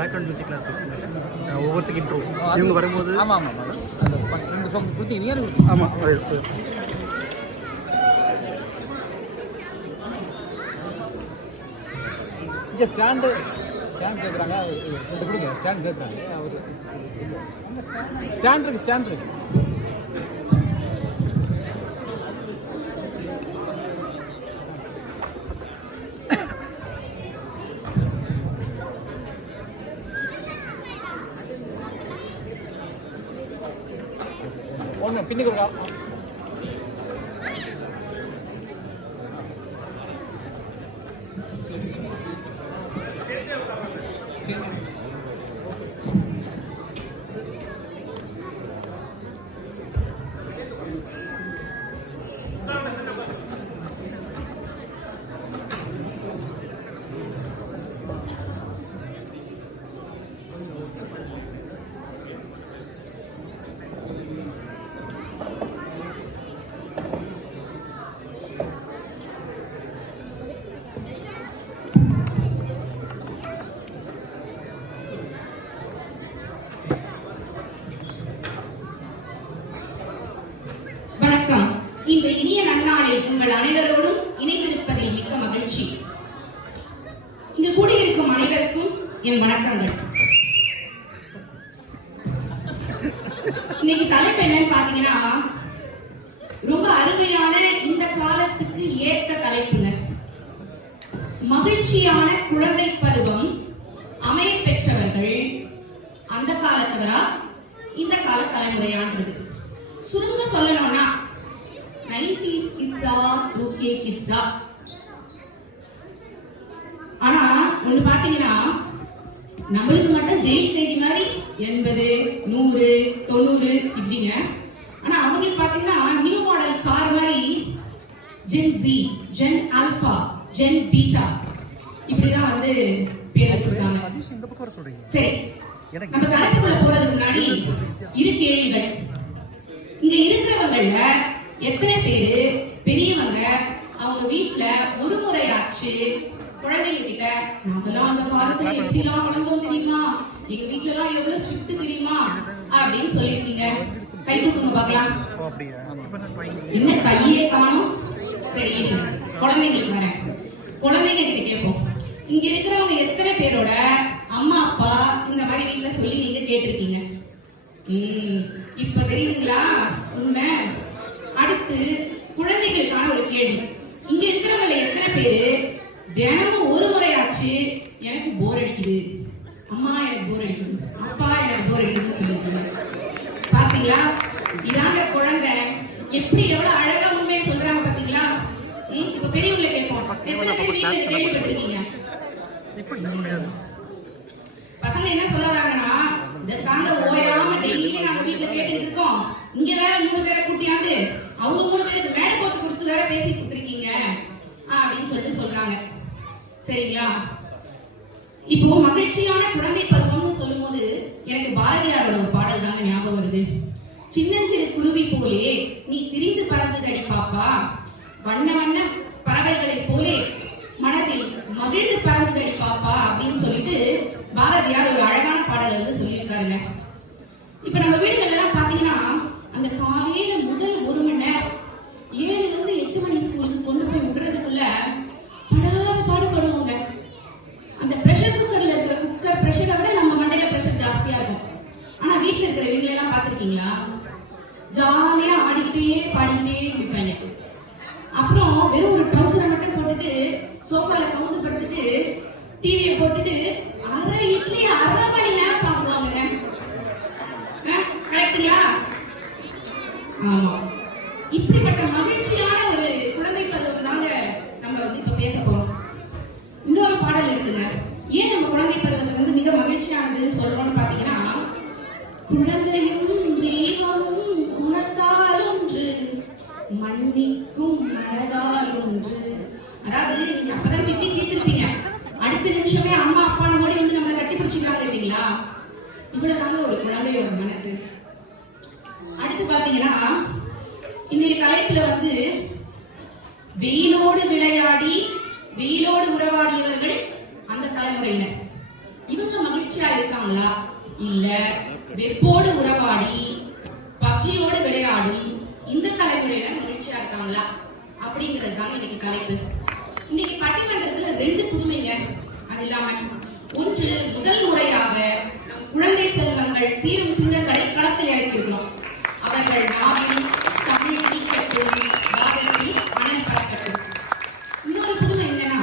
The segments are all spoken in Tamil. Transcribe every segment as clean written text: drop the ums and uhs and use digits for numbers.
பேக்ரவுண்ட் மியூசிக்ல இருக்கு ஒவ்வொருத்துக்கு இன்ட்ரோ இவங்க வரும்போது ஆமாம் ஆமாம் அந்த 2 சாங் கொடுத்தீங்க. ஆமாம் அது இங்கே ஸ்டாண்ட் கேட்குறாங்க. கொடுங்க ஸ்டாண்ட் கேட்குறாங்க. அவர் ஸ்டாண்ட் இருக்கு. ஒன்று பின்னுக்கு இந்த இனிய நன்னாளில் உங்கள் அனைவரோடும் இணைந்திருப்பதில் மிக்க மகிழ்ச்சி. இங்கு கூடியிருக்கும் அனைவருக்கும் என் வணக்கங்கள். இன்னைக்கு தலைப்பு என்னன்னு பாத்தீங்கன்னா, ரொம்ப அருமையான இந்த காலத்துக்கு ஏற்ற தலைப்புங்க. மகிழ்ச்சியான குழந்தை பருவம் அமைய பெற்றவர்கள் அந்த காலத்தவரா இந்த கால தலைமுறையான்றது. சுருங்க சொல்லணும்னா 90s கிட்ஸா 2K கிட்ஸா. ஆனா ஒண்ணு பாத்தீங்கன்னா, நம்மளுக்கு மட்டும் ஜெயில் கைதி மாதிரி 80 100 90 இப்படிங்க. ஆனா அவங்களுக்கு பாத்தீங்கன்னா நியூ மாடல் கார் மாதிரி gen Z, gen alpha, gen beta இப்படிதான் வந்து பேர் வச்சிருக்காங்க. சரி, நம்ம தலைப்புக்குள்ள போறதுக்கு முன்னாடி இரு கேள்விகள். இங்க இருக்கிறவங்கள எத்தனை பேரு பெரியவங்க அவங்க வீட்டுல ஒரு முறையாச்சு குழந்தைங்க கிட்ட, அதெல்லாம் அந்த காலத்துல எப்படிலாம் வளர்ந்தோம் தெரியுமா, எங்க வீட்டுல எல்லாம் எவ்வளவு ஸ்ட்ரிக்ட் தெரியுமா அப்படின்னு சொல்லிருக்கீங்க? கை தூக்குங்க பாக்கலாம். என்ன கையே காணும்? சரி, குழந்தைங்களுக்கு வரேன். குழந்தைங்க கிட்ட கேட்போம், இங்க இருக்கிறவங்க எத்தனை பேரோட அம்மா அப்பா இந்த மாதிரி வீட்டுல சொல்லி நீங்க கேட்டிருக்கீங்க? இப்ப தெரியுதுங்களா உண்மை? அடுத்து குழந்தைகளுக்கான ஒரு கேள்வி. இங்க இருக்கிறவங்க எத்தனை பேரு தினமும் ஒரு முறையாச்சு எனக்கு போர் அடிக்குது, அம்மா எனக்கு போர் அடிக்குது, அப்பா எனக்கு போர் அடிக்குதுன்னு சொல்லிருக்கீங்க? பாத்தீங்களா, இதாங்க குழந்தை எப்படி எவ்வளவு அழகா உண்மையை சொல்றாங்க பாத்தீங்களா? இப்ப பெரியவங்களை கேட்போம், எத்தனை பேர் வீட்டுல கேள்விப்பட்டிருக்கீங்க? பசங்க என்ன சொல்ல வராங்கன்னா, இதற்காக ஓயாம டெய்லி நாங்க வீட்டுல கேட்டுக்கிட்டு இருக்கோம், இங்க வேற 3 பேரை கூட்டியாந்து அவங்க 3 பேருக்கு மேடை போட்டு கொடுத்து வேற பேசி கொடுத்துருக்கீங்க அப்படின்னு சொல்லிட்டு சொல்றாங்க. சரிங்களா? இப்போ மகிழ்ச்சியான குழந்தை பருவம்னு சொல்லும் போது எனக்கு பாரதியாரோட ஒரு பாடல் தாங்க ஞாபகம் வருது. சின்னஞ்சிறு குருவி போலே நீ திரிந்து பறந்துதடி பாப்பா, வண்ண வண்ண பறவைகளை போலே மனதில் மகிழ்ந்து பறந்துதடி பாப்பா அப்படின்னு சொல்லிட்டு பாரதியார் ஒரு அழகான பாடல் வந்து சொல்லியிருக்காருங்க. இப்ப நம்ம வீடுகள் எல்லாம் பாத்தீங்கன்னா, அந்த காலையில முதல் 1 மணி நேரம் 7 to 8 மணி ஸ்கூலுக்கு கொண்டு போய் விடுறதுக்குள்ள படாத பாடுபடுவோங்க. அந்த பிரஷர் குக்கர்ல இருக்கிற குக்கர் பிரஷரை விட நம்ம மண்டையில பிரஷர் ஜாஸ்தியா இருக்கும். ஆனா வீட்டுல இருக்கிற இவங்களை எல்லாம் பாத்திருக்கீங்களா? ஜாலியா ஆடிக்கிட்டே பாடிக்கிட்டே இருப்பாங்க. அப்புறம் வெறும் ஒரு ட்ரௌசரை மட்டும் போட்டுட்டு சோஃபால கவுந்து படுத்துட்டு டிவியை போட்டுட்டு அரை இட்லி 1/2 மணி நேரம் சாப்பிடுவாங்க. கரெக்டுங்களா? ஆமா. இப்படிப்பட்ட மகிழ்ச்சியான ஒரு குழந்தை பருவம் தாங்க நம்ம வந்து இப்ப பேச போறோம். இன்னொரு பாடல் இருக்குங்க. ஏன் நம்ம குழந்தை பருவத்தை வந்து மிக மகிழ்ச்சியானதுன்னு சொல்றோம்னு பாத்தீங்கன்னா, குழந்தையும் தெய்வமும் குணத்தால் ஒன்று, மன்னிக்கும் மனதால் ஒன்று. அதாவது நீங்க அப்பதான் திட்டி தீர்த்திருப்பீங்க, அடுத்த நிமிஷமே அம்மா அப்பான்னு ஓடி வந்து நம்மளை கட்டி பிடிச்சிக்கிறாங்க இல்லைங்களா? இவ்வளவுதாங்க ஒரு குழந்தையோட மனசு. அடுத்து பாத்தீங்கன்னா, இன்னைக்கு தலைப்புல வந்து வெயிலோடு விளையாடி வெயிலோடு உறவாடியவர்கள் அந்த தலைமுறையினர், இவங்க மகிழ்ச்சியா இருக்காங்களா, இல்ல வெப்போடு உறவாடி பப்ஜியோடு விளையாடும் இந்த தலைமுறையினர் மகிழ்ச்சியா இருக்காங்களா அப்படிங்கிறது தாங்க இன்னைக்கு தலைப்பு. இன்னைக்கு பட்டிமன்றத்துல 2 புதுமைங்க. அது இல்லாம ஒன்று, முதல் முறையாக நம் குழந்தை செல்வங்கள் சீரும் சிங்கங்களை களத்தில் இறக்கியிருக்கிறோம். அவர்கள் நாவில் தமிழ் நீக்கட்டும், வாதத்தில் அனல் பறக்கட்டும். இன்னொரு புதுமை என்னன்னா,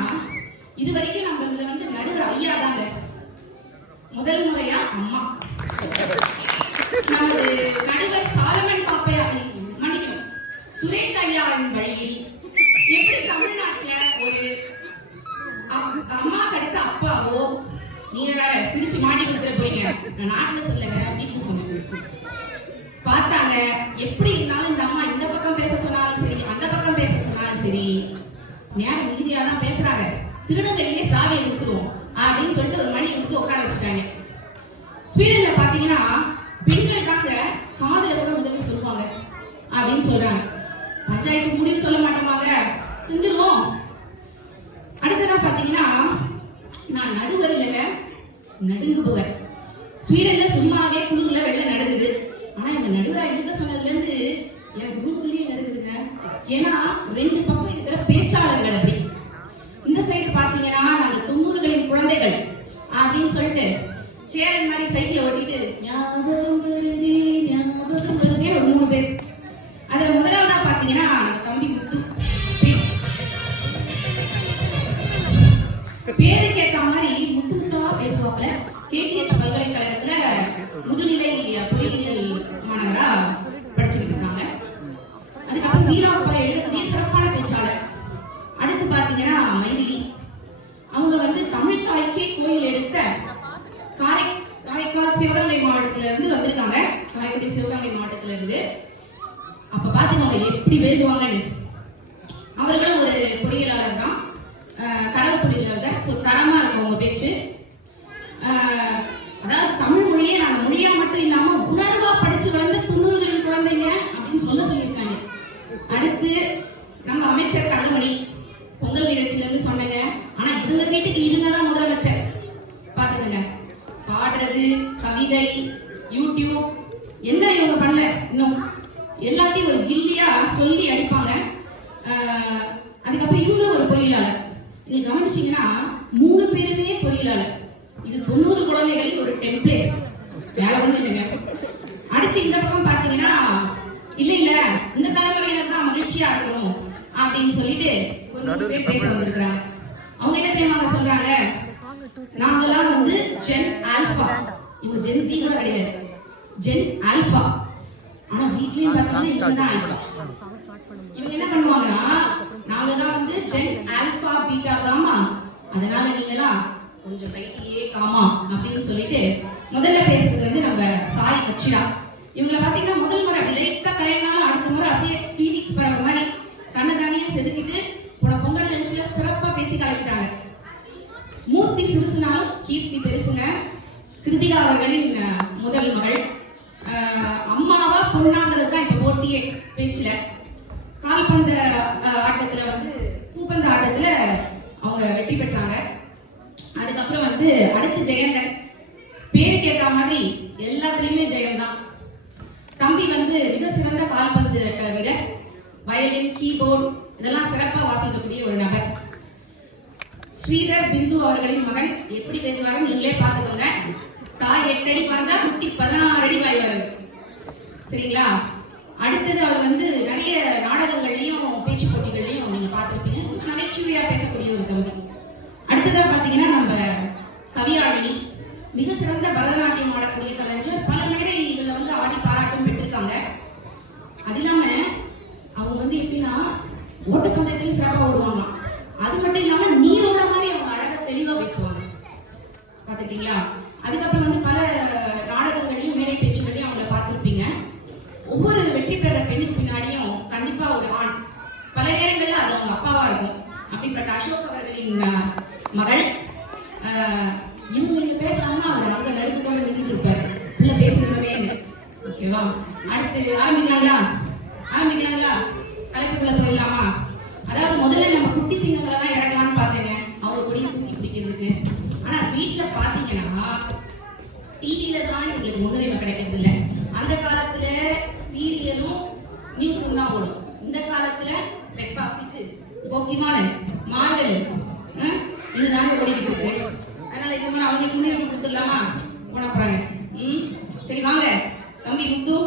இது வரைக்கும் நம்ம இதுல வந்து நடுவர் ஐயா தாங்க, முதல் முறையா அம்மா. நமது நடுவர் சாலமன் பாப்பையா, மன்னிக்கணும், சுரேஷ் ஐயாவின் வழியில் எப்படி தமிழ்நாட்டுல ஒரு அம்மா அடுத்த அப்பாவோ, நீங்க வேற சிரிச்சு மாட்டி கொடுத்துட போறீங்க, நான் நாட்டுல சொல்லுங்க வீட்டுல சொல்லுங்க, பார்த்தாங்க. எப்படி இருந்தாலும் இந்த அம்மா இந்த பக்கம் பேச சொன்னாலும் சரி, அந்த பக்கம் பேச சொன்னாலும் சரி, நேரம் மிகுதியா தான் பேசுறாங்க, திருநங்கையிலே சாவியை கொடுத்துருவோம் அப்படின்னு சொல்லிட்டு ஒரு மணி கொடுத்து உட்கார வச்சுட்டாங்க. ஸ்வீடன்ல பாத்தீங்கன்னா பெண்கள் தாங்க காதுல கூட முதல்ல சொல்லுவாங்க அப்படின்னு சொல்றாங்க. பஞ்சாயத்துக்கு முடிவு சொல்ல மாட்டோமாங்க, செஞ்சிருவோம். அடுத்ததா பாத்தீங்கன்னா, நான் நடுவர் இல்லைங்க, நடுங்குபவர். ஸ்வீடன்ல சும்மாவே குழுல வெள்ள நடுங்குது. ஆனா இந்த நடுவரா இருக்க சொன்னதுல இருந்து எனக்கு குழுக்குள்ளேயே நடுங்குதுங்க. ஏன்னா 2 பக்கம் இருக்கிற பேச்சாளர்கள் அப்படி. இந்த சைடு பாத்தீங்கன்னா நாங்க 90களின் குழந்தைகள் அப்படின்னு சொல்லிட்டு சேரன் மாதிரி சைக்கிளை ஓட்டிட்டு ஞாபகம் வருதே ஞாபகம் வருதே ஒரு 3 பேர். அதுல முதலாவதா பாத்தீங்கன்னா நாங்க தம்பி முத்து, பேருக்கு ஏத்த மாதிரி முத்து முத்தவா பேசுவாப்ல. கேடிஎச் பல்கலைக்கழகத்துல முதுநிலை பொறியியல் மாணவரா படிச்சுட்டு இருக்காங்க. அதுக்கப்புறம் வீராப்பா எழுதக்கூடிய சிறப்பான பேச்சாளர். அடுத்து பாத்தீங்கன்னா மைதிலி, அவங்க வந்து தமிழ் தாய்க்கே கோயில் எடுத்த காரைக்கால் சிவகங்கை மாவட்டத்துல இருந்து வந்திருக்காங்க. காரைக்குடி சிவகங்கை மாவட்டத்துல இருந்து. அப்ப பாத்துக்கோங்க எப்படி பேசுவாங்கன்னு. அவர்களும் ஒரு பொறியியலாளர் தான், தரவு பொறியியலாளர் தான். ஸோ தரமா இருக்கும் உங்க பேச்சு. அதாவது தமிழ் மொழியை நாங்க மொழியா மட்டும் இல்லாம உணர்வா படிச்சு வளர்ந்த 90களின் குழந்தைங்க அப்படின்னு சொல்லியிருக்காங்க. அடுத்து நம்ம அமைச்சர் தங்கமணி, பொங்கல் நிகழ்ச்சியில இருந்து சொன்னங்க. ஆனா இவங்க வீட்டுக்கு இதுங்க தான் முதலமைச்சர். பாத்துக்கங்க, பாடுறது, கவிதை, யூடியூப் என்ன இவங்க பண்ணல இன்னும், எல்லாத்தையும் ஒரு கில்லியா சொல்லி அடிப்பாங்க. அதுக்கப்புறம் இவங்களும் ஒரு பொறியியலாளர். நீங்க கவனிச்சீங்கன்னா 3 பேருமே பொறியியலாளர். இது 90 குழந்தைகளின் ஒரு டெம்ப்ளேட், வேற ஒண்ணு இல்லைங்க. அடுத்து இந்த பக்கம் பாத்தீங்கன்னா இல்ல இந்த தலைமுறையினர் தான் மகிழ்ச்சியா இருக்கணும் அப்படின்னு சொல்லிட்டு ஒரு 3 பேர் பேச வந்திருக்காங்க. அவங்க என்ன தெரியுமா சொல்றாங்க, நாங்கெல்லாம் வந்து ஜென் ஆல்பா, இவங்க ஜென் சி கூட கிடையாது, ஜென் ஆல்பா. ஆனா வீட்லயும் பாத்தீங்கன்னா இவங்க தான் ஆல்பா. இவங்க என்ன பண்ணுவாங்கன்னா, நாங்க தான் வந்து ஜென் ஆல்பா பீட்டா காமா, அதனால நீங்கலாம் கொஞ்சம் பைட்டியே காமா அப்படின்னு சொல்லிட்டு முதல்ல பேசுறது வந்து நம்ம சாய் கச்சிரா. இவங்களை பாத்தீங்கன்னா முதல் முறை அப்படி லைட்டா தயங்கினாலும் அடுத்த முறை அப்படியே ஃபீனிக்ஸ் பறவை மாதிரி தன்னை தானியே செதுக்கிட்டு போன பொங்கல் நிகழ்ச்சியில சிறப்பா பேசி கலக்கிட்டாங்க. மூர்த்தி சிறுசுனாலும் கீர்த்தி பெருசுங்க. கிருத்திகா அவர்களின் முதல் மகள். அம்மாவா பொண்ணாங்கிறது தான் இப்ப போட்டியே பேச்சுல. கால்பந்த ஆட்டத்துல வந்து பூப்பந்த ஆட்டத்துல அவங்க வெற்றி பெற்றாங்க. அதுக்கப்புறம் வந்து அடுத்து ஜெயந்தன், பேருக்கு ஏற்ற மாதிரி எல்லாத்துலயுமே ஜெயம் தான். தம்பி வந்து மிக சிறந்த கால்பந்து வீரர், வயலின், கீபோர்டு இதெல்லாம் சிறப்பா வாசிக்கக்கூடிய ஒரு நபர். ஸ்ரீதர் பிந்து அவர்களின் மகன். எப்படி பேசுவாருன்னு நீங்களே பாத்துக்கோங்க. தாய் 8 அடி பாஞ்சா குட்டி 16 அடி பாய்வாரு. சரிங்களா? அடுத்தது அவர் வந்து நிறைய நாடகங்கள்லயும் பேச்சு போட்டிகள்லயும் நீங்க பார்த்திருப்பீங்க. நகைச்சுவையா பேசக்கூடிய ஒரு தம்பி. அடுத்ததா பாத்தீங்கன்னா நம்ம கவியாழினி, மிக சிறந்த பரதநாட்டியம் ஆடக்கூடிய கலைஞர். பல மேடைகள்ல வந்து ஆடி பாராட்டும் பெற்றிருக்காங்க. அது இல்லாம அவங்க வந்து எப்படின்னா ஓட்டப்பந்தயத்திலும் சிறப்பா ஓடுவாங்க. அது மட்டும் இல்லாம நீரோட மாதிரி அவங்க அழகா தெளிவா பேசுவாங்க. பாத்துட்டீங்களா? அதுக்கப்புறம் வந்து பல நாடகங்களையும் மேடை பேச்சுகளையும் அவங்கள பார்த்திருப்பீங்க. ஒவ்வொரு வெற்றி பெற பெண்ணுக்கு பின்னாடியும் கண்டிப்பா ஒரு ஆண், பல நேரங்கள்ல அது அவங்க அப்பாவா இருக்கும். அப்படிப்பட்ட அசோக் அவர்களின் மகள். இவங்க இங்க பேசுறாங்கன்னா அவர் அங்க நடுக்கத்தோட நின்றுட்டு இருப்பாரு, உள்ள பேசுறதுமே. ஓகேவா? அடுத்து ஆரம்பிக்கலாங்களா? தலைப்புக்குள்ள போயிடலாமா? அதாவது முதல்ல நம்ம குட்டி சிங்கங்களை தான் இறக்கலாம்னு பார்த்தேங்க, அவங்க கொடியை தூக்கி பிடிக்கிறதுக்கு. ஆனா வீட்டுல பாத்தீங்கன்னா டிவியில தான் எங்களுக்கு முன்னுரிமை கிடைக்கிறது இல்லை. அந்த காலத்துல சீரியலும் நியூஸும் தான் ஓடும். இந்த காலத்துல பெப்பா பிக்கு, போக்கிமான், மார்வெல் இதுதானே ஓடிக்கிட்டு இருக்கு. அதனால இது மாதிரி அவங்களுக்கு முன்னுரிமை கொடுத்துடலாமா? போன போறாங்க. சரி வாங்க தம்பி முத்து.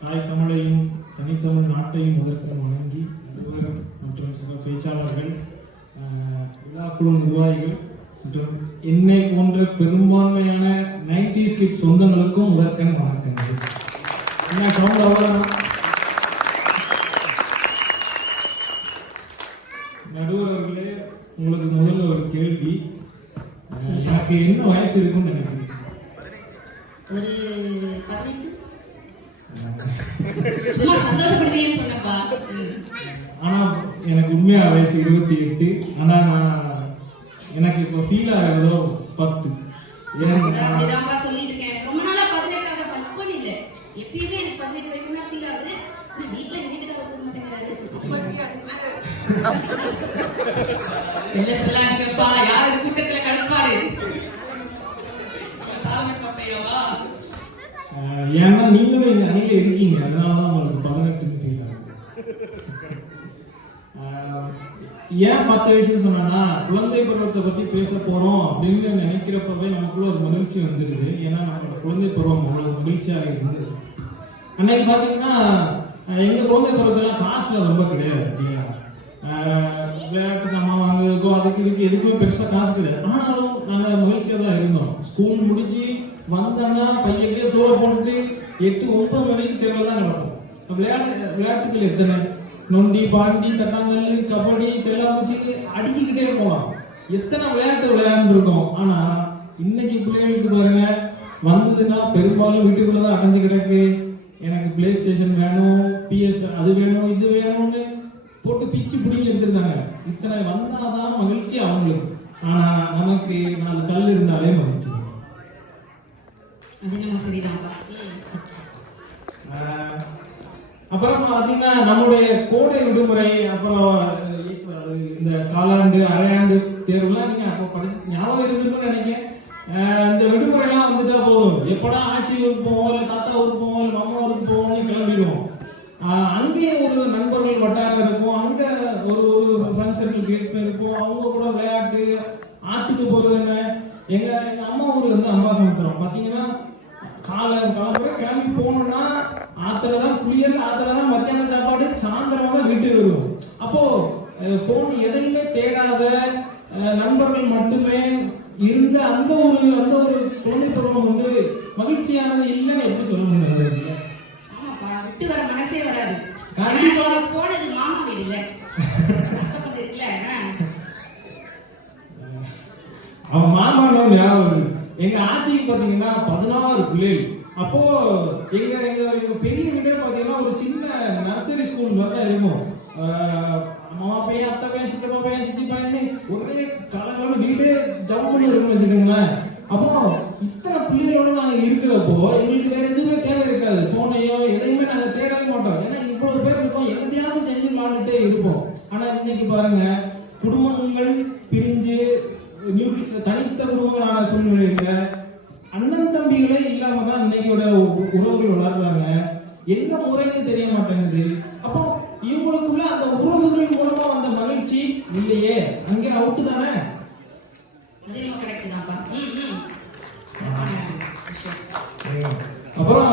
தாய் தமிழையும் தனித்தமிழ் நாட்டையும் முதற்கண் வணங்கி நடுவர் மற்றும் சக பேச்சாளர்கள், விழாக்குழு நிர்வாகிகள் மற்றும் என்னை போன்ற பெரும்பான்மையான 90s கிட்ஸ் சொந்தங்களுக்கும் முதற்கண் வணக்கங்கள். என்ன சவுண்ட் அவ்வளோ? நடுவர் அவர்களே, உங்களுக்கு முதல்ல ஒரு கேள்வி. எனக்கு என்ன வயசு இருக்குன்னு நினைக்கிறேன்? ஒரு 18. சும்மா சந்தோஷப்படுவீங்கன்னு சொன்னப்பா. ஆனா எனக்கு உண்மையா வயசு 28. ஆனா எனக்கு இப்ப ஃபீல் ஆகுறதோ 10. அப்படிதான்ப்பா சொல்லிட்டு இருக்கேன். எனக்கு ரொம்ப நாளா 18 பட் இல்ல. எப்பயுமே எனக்கு 18 வயசுனா ஃபீல் ஆகுது. நான் வீட்ல வீட்டுக்கு வர மாட்டேங்கிறாரு. இல்ல சொல்லாதீங்கப்பா, யாரு கூட்டத்துல கடுப்பாடு. சாலமன் பாப்பையாவா? ஏன்னா நீங்களும் இங்க அங்கே இருக்கீங்க, அதனாலதான் உங்களுக்கு 18 ஃபீல் ஆகுது. ஏன் 10 வயசு சொன்னா, குழந்தை பருவத்தை பத்தி பேச போறோம் அப்படின்னு நினைக்கிறப்பவே நமக்குள்ள ஒரு மகிழ்ச்சி வந்துருது. ஏன்னா நம்மளோட குழந்தை பருவம் அவ்வளவு மகிழ்ச்சியாக இருந்தது. அன்னைக்கு பாத்தீங்கன்னா எங்க குழந்தை பருவத்தெல்லாம் காசுல ரொம்ப கிடையாது இல்லையா? விளையாட்டு சாமான் வாங்குறதுக்கோ அதுக்கு இதுக்கு எதுக்குமே பெருசா காசு கிடையாது. ஆனாலும் நாங்க மகிழ்ச்சியா தான் இருந்தோம். ஸ்கூல் முடிச்சு வந்தோம்னா பையனுக்கு தூர போட்டுட்டு 8-9 மணிக்கு தெருவில் தான் நடக்கும். விளையாட்டுகள் எத்தனை, நொண்டி, பாண்டி, தட்டாங்கல்லு, கபடி, செல்லாமூச்சிக்கு அடிக்கிட்டே போகலாம். எத்தனை விளையாட்டு விளையாண்டுருக்கோம். ஆனா இன்னைக்கு பிள்ளைகளுக்கு பாருங்க, வந்ததுன்னா பெரும்பாலும் வீட்டுக்குள்ளதான் அடைஞ்சு கிடக்கு. எனக்கு பிளே ஸ்டேஷன் வேணும், PS அது வேணும், இது வேணும்னு போட்டு பிச்சு பிடிங்கி எடுத்துருந்தாங்க. இத்தனை வந்தாதான் மகிழ்ச்சி அவங்களுக்கு. ஆனா நமக்கு 4 கல் இருந்தாலே மகிழ்ச்சி. அப்புறம் பாத்தீங்கன்னா நம்முடைய கோடை விடுமுறை, அப்புறம் இந்த காலாண்டு அரையாண்டு தேர்வுலாம் நீங்க அப்போ படிச்சு ஞாபகம் இருந்துன்னு நினைக்கிறேன். இந்த விடுமுறை எல்லாம் வந்துட்டா போதும், எப்படா ஆட்சி ஊருக்கு போவோம், இல்ல தாத்தா ஊருக்கு போவோம், இல்ல மாமா ஊருக்கு போவோம்னு கிளம்பிடுவோம். அங்கேயே ஒரு நண்பர்கள் வட்டாரம் இருக்கும், அங்க ஒரு ஃப்ரெண்ட் சர்க்கிள் கிரியேட் இருக்கும். அவங்க கூட விளையாட்டு, ஆத்துக்கு போறது என்ன. எங்க அம்மா ஊர் வந்து அம்பாசமுத்திரம். பாத்தீங்கன்னா காலம்புற கிளம்பி போனோம்னா ஆத்துலதான் குளியல், ஆத்துலதான் மத்தியான சாப்பாடு, சாயந்தரமா தான் வீட்டுக்கு வருவோம். அப்போ போன் எதையுமே தேடாத நண்பர்கள் மட்டுமே இருந்த அந்த ஒரு குழந்தை பருவம் வந்து மகிழ்ச்சியானது இல்லைன்னு எப்படி சொல்ல முடியாது? விட்டு வர மனசே வராது. போனது மாமா வீடு இல்ல, அவன் மாமான்னு ஞாபகம். எங்க ஆட்சிக்கு பாத்தீங்கன்னா 16 பிள்ளைகள். அப்போ எங்க பெரிய வீடே பாத்தீங்கன்னா ஒரு சின்ன நர்சரி ஸ்கூல் மாதிரி தான் இருக்கும். மாமா பையன், அத்தை பையன், சித்தப்பா பையன், சித்தி பையன், ஒரே காலங்களோட வீடே ஜவுன்னு இருக்குன்னு வச்சுக்கோங்களேன். அப்போ இத்தனை பிள்ளைகளோட நாங்க இருக்கிறப்போ எங்களுக்கு வேற எதுவுமே தேவை இருக்காது. போனையோ எதையுமே நாங்க தேடவே மாட்டோம். ஏன்னா இவ்வளவு பேர் இருக்கோம், எதையாவது செஞ்சு விளாண்டுட்டே இருப்போம். ஆனா இன்னைக்கு பாருங்க, குடும்பங்கள் பிரிஞ்சு தனித்த குடும்பங்களான சூழ்நிலையில அண்ணன் தம்பிகளே இல்லாம தான் இன்னையோட உறவுகள் வளர்றாங்க. என்ன முறைன்னு தெரிய மாட்டேங்குது. அப்போ இவங்களுக்குள்ள அந்த உறவுகள் மூலமா வந்த மகிழ்ச்சி இல்லையே, அங்கே அவுட்டு தானே. அப்புறம்